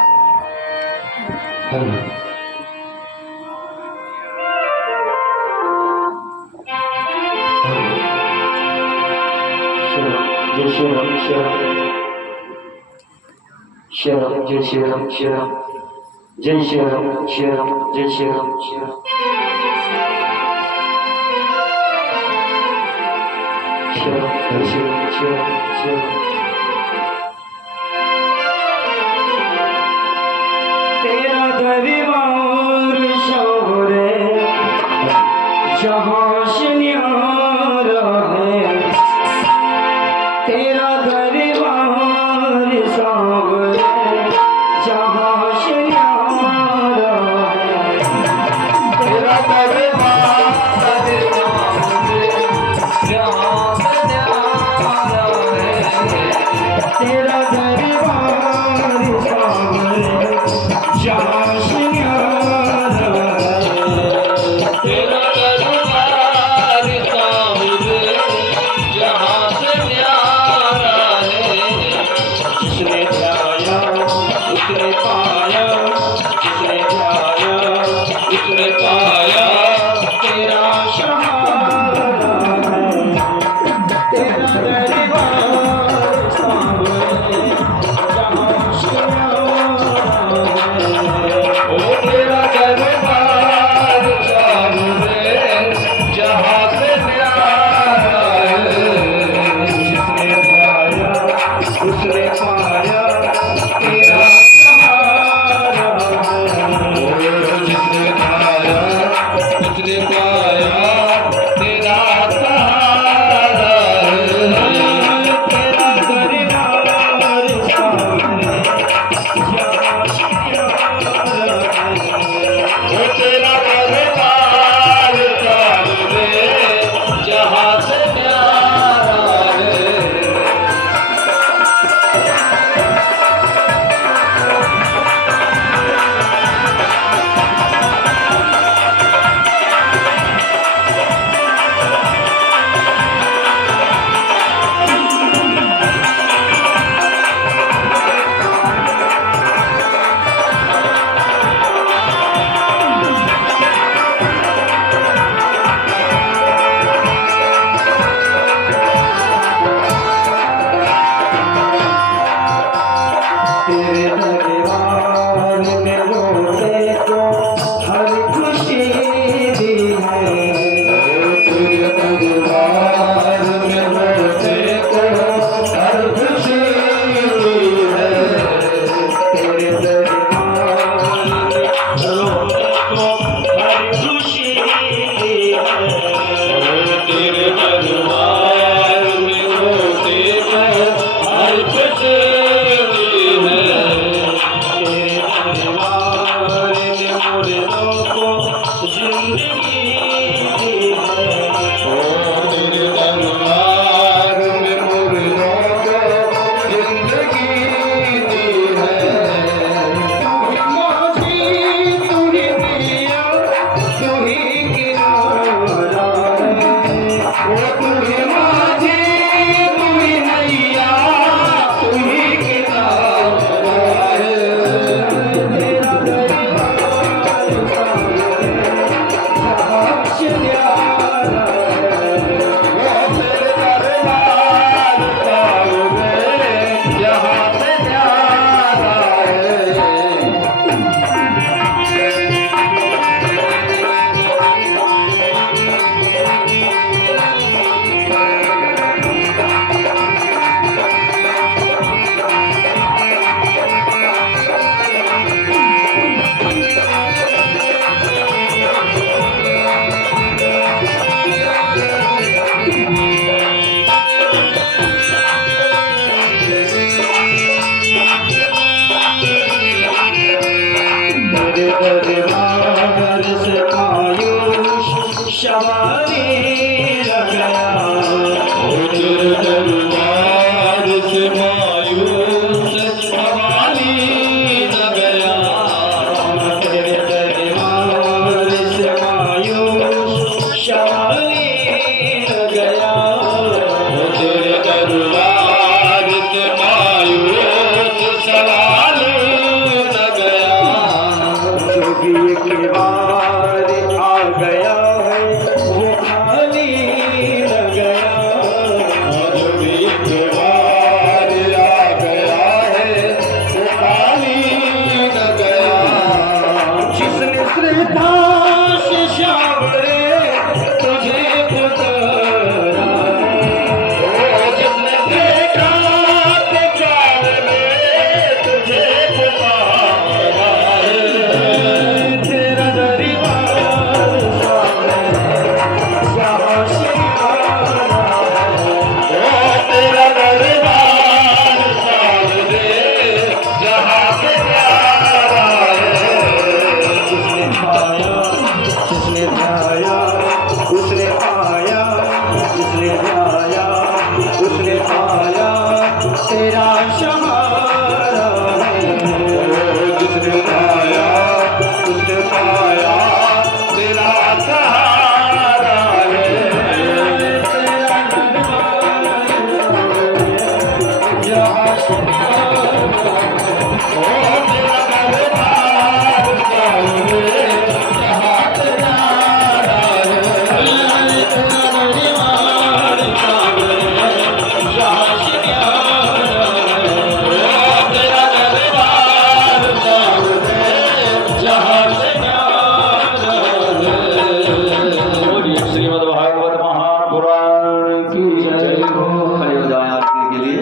जय श्री राम, जय श्री राम, जय श्री राम, जय श्री राम, जय श्री राम, जय श्री राम, जय श्री राम, जय श्री राम। तेरा दरबार शौरे जहाँ से न्यारा है, तेरा दरबार शौरे जहाँ से न्यारा है, तेरा दरबार जहाँ से न्यारा है। खुशी है तेरे दरबार को बड़ी खुशी है तेरे दरबार में रोते हैं हर खुशी है तेरे दरबार में मुर्दों को जिंदगी दी है तेरे दरबार में मुर्दों को जिंदगी दी है माझी तू ही पिया तू ही किनारा ओ तू ही माझी तू ही नैया तू ही किनारा तेरा दरबार से प्यारा वो तेरे दरबार का यहाँ से प्यारा है तेरे दरबार से आयुष शवारी लग गया तेरे दरबार से आयुष शवारी लग गया तेरे दरबार से आयुष शवारी लग गया तेरे दरबार से आयुष शवारी लग गया जोगी के बार आ गया है वो खाली लग गया जोगी के बार आ गया है वो खाली लग गया जिसने श्रद्धा से श्यामले तुझे पुकारा जिसने देखा ते प्यार में तुझे पुकारा तेरा दरबार सामने यहाँ से प्यारा है तेरा दरबार सामने जहाँ से प्यारा है जिसने पाया जिसने ध्याया उसने पाया जिसने ध्याया उसने पाया तेरा सहारा है जिसने पाया उसने पाया तेरा सहारा है तेरा दरबार यहाँ से प्यारा ओ तेरा दरबार सामने यहाँ से प्यारा है तेरा दरबार सामने यहाँ से प्यारा है तेरा दरबार सामने यहाँ से प्यारा है बोलिए श्रीमद् भागवत महापुराण की जय हो। खड़े हो जाए आरती के लिए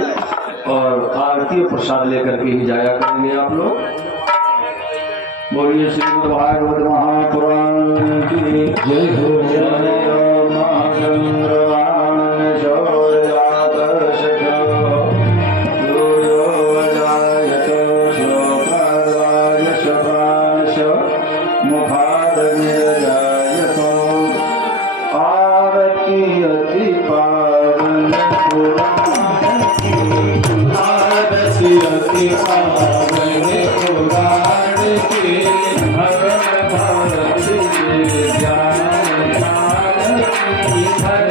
और आरती और प्रसाद लेकर के ही जाया करेंगे आप लोग। बोलिए श्रीमद् भागवत महापुराण की जय हो। जय महाचंद्रवान शौर्याकर्षक सूर्यो जायत शोभाय शभाष मुखादनिर्जायत आरती अति पावन पुराण की आरती अति पावन पुराण की हर भारत ज्ञान की हर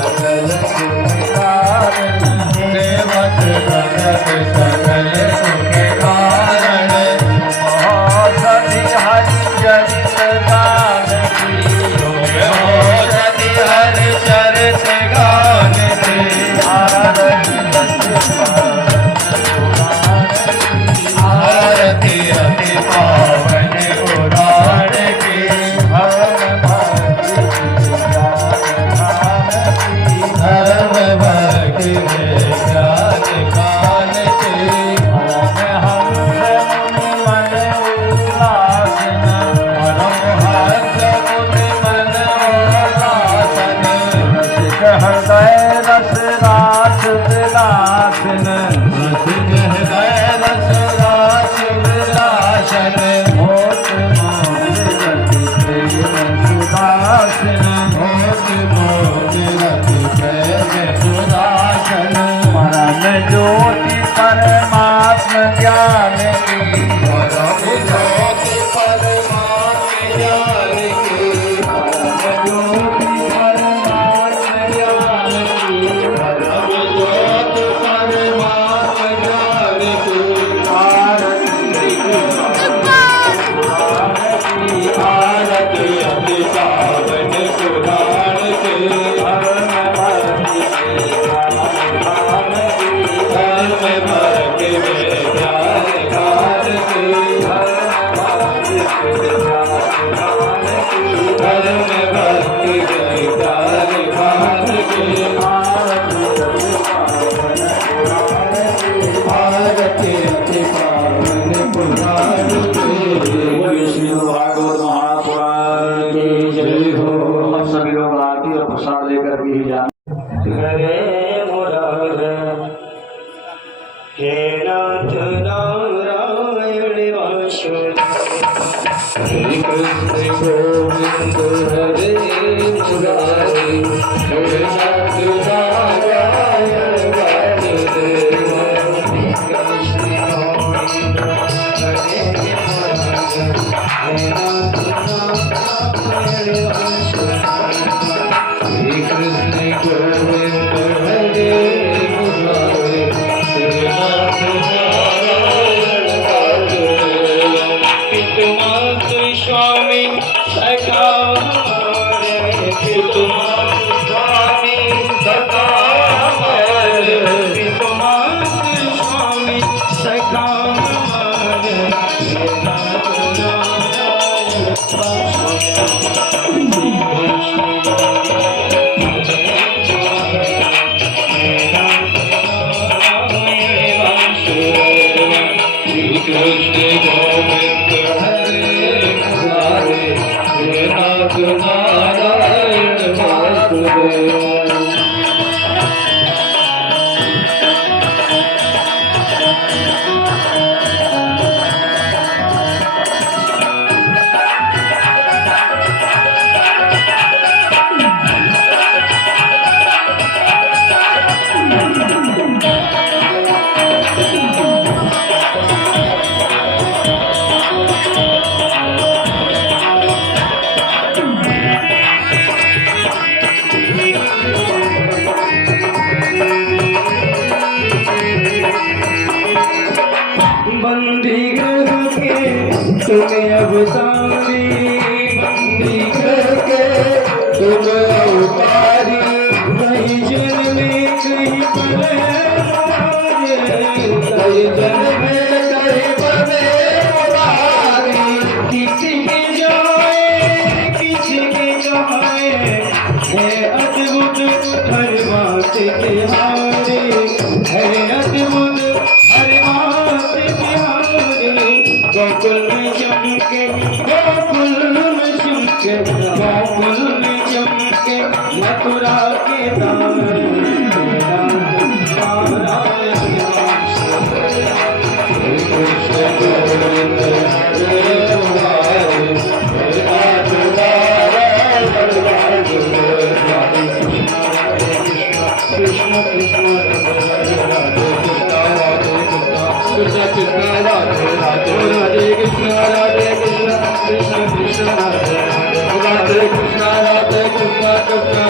सकल सुख कारण सेवक भगत सकल सुख कारण औषधि हरि चरित गान की औषधि हरि चरित गान की आरती अति पावन उदार की धर्म भक्ति ज्ञान काल की हंस मुनि मन उल्लासन हंस मुनि मन उल्लासन रसिक हृदय रस रास विलासन रसिक हृदय रस रास विलासन मोत मोत रति प्रेम सुदासन मोत मोत रति प्रेम सुदासन परम ज्योति परमात्म ज्ञान की परम ज्योति परमात्म ज्ञान की परम ज्योति परमात्म ज्ञान की परम ज्योति परमात्म ज्ञान की आरती अति पावन सुधार के धर्म भक्ति में ज्ञान काल के धर्म भक्ति में ज्ञान काल के आरती अति पावन पुराण के श्री भागवत महापुराण की जय हो। हम सभी लोग आरती और प्रसाद लेकर के ही जाए। हरे मुरार हे नाथ नारायण वासु हरे कृष्ण गोविंद हरे मुरारी हे नाथ नारायण वासुदेव कृष्ण गोविंद हरे हे नाथ Narayan Vasu Hare Krishna Govinda Hare Murari Hare Radha Narayana Vasudeva Pitumatu Swami Sakha Pitumatu Swami Sakha Pitumatu Swami Sakha Hare Radha Krishna Govinda Hare Murari Hare Radha Narayana Vasudeva बंदी घर के तुम्हें अब सारी बंदी घर के तुम्हें अवतारी कहीं जन में कहीं पले कहीं जन में कहीं पले किसी की जाए किसी की जाए है अद्भुत हर बात तिहारी है अद्भुत हर बात तिहारी गोकुल में चमके गोकुल में चमके गोकुल में चमके मथुरा के दार कृष्ण गोविंद हरे मुरारी हरे राधा कृष्ण कृष्ण कृष्ण कृष्ण राधे राधे कृष्ण कृष्ण कृष्ण राधे राधे कृष्ण राधे कृष्ण कृष्ण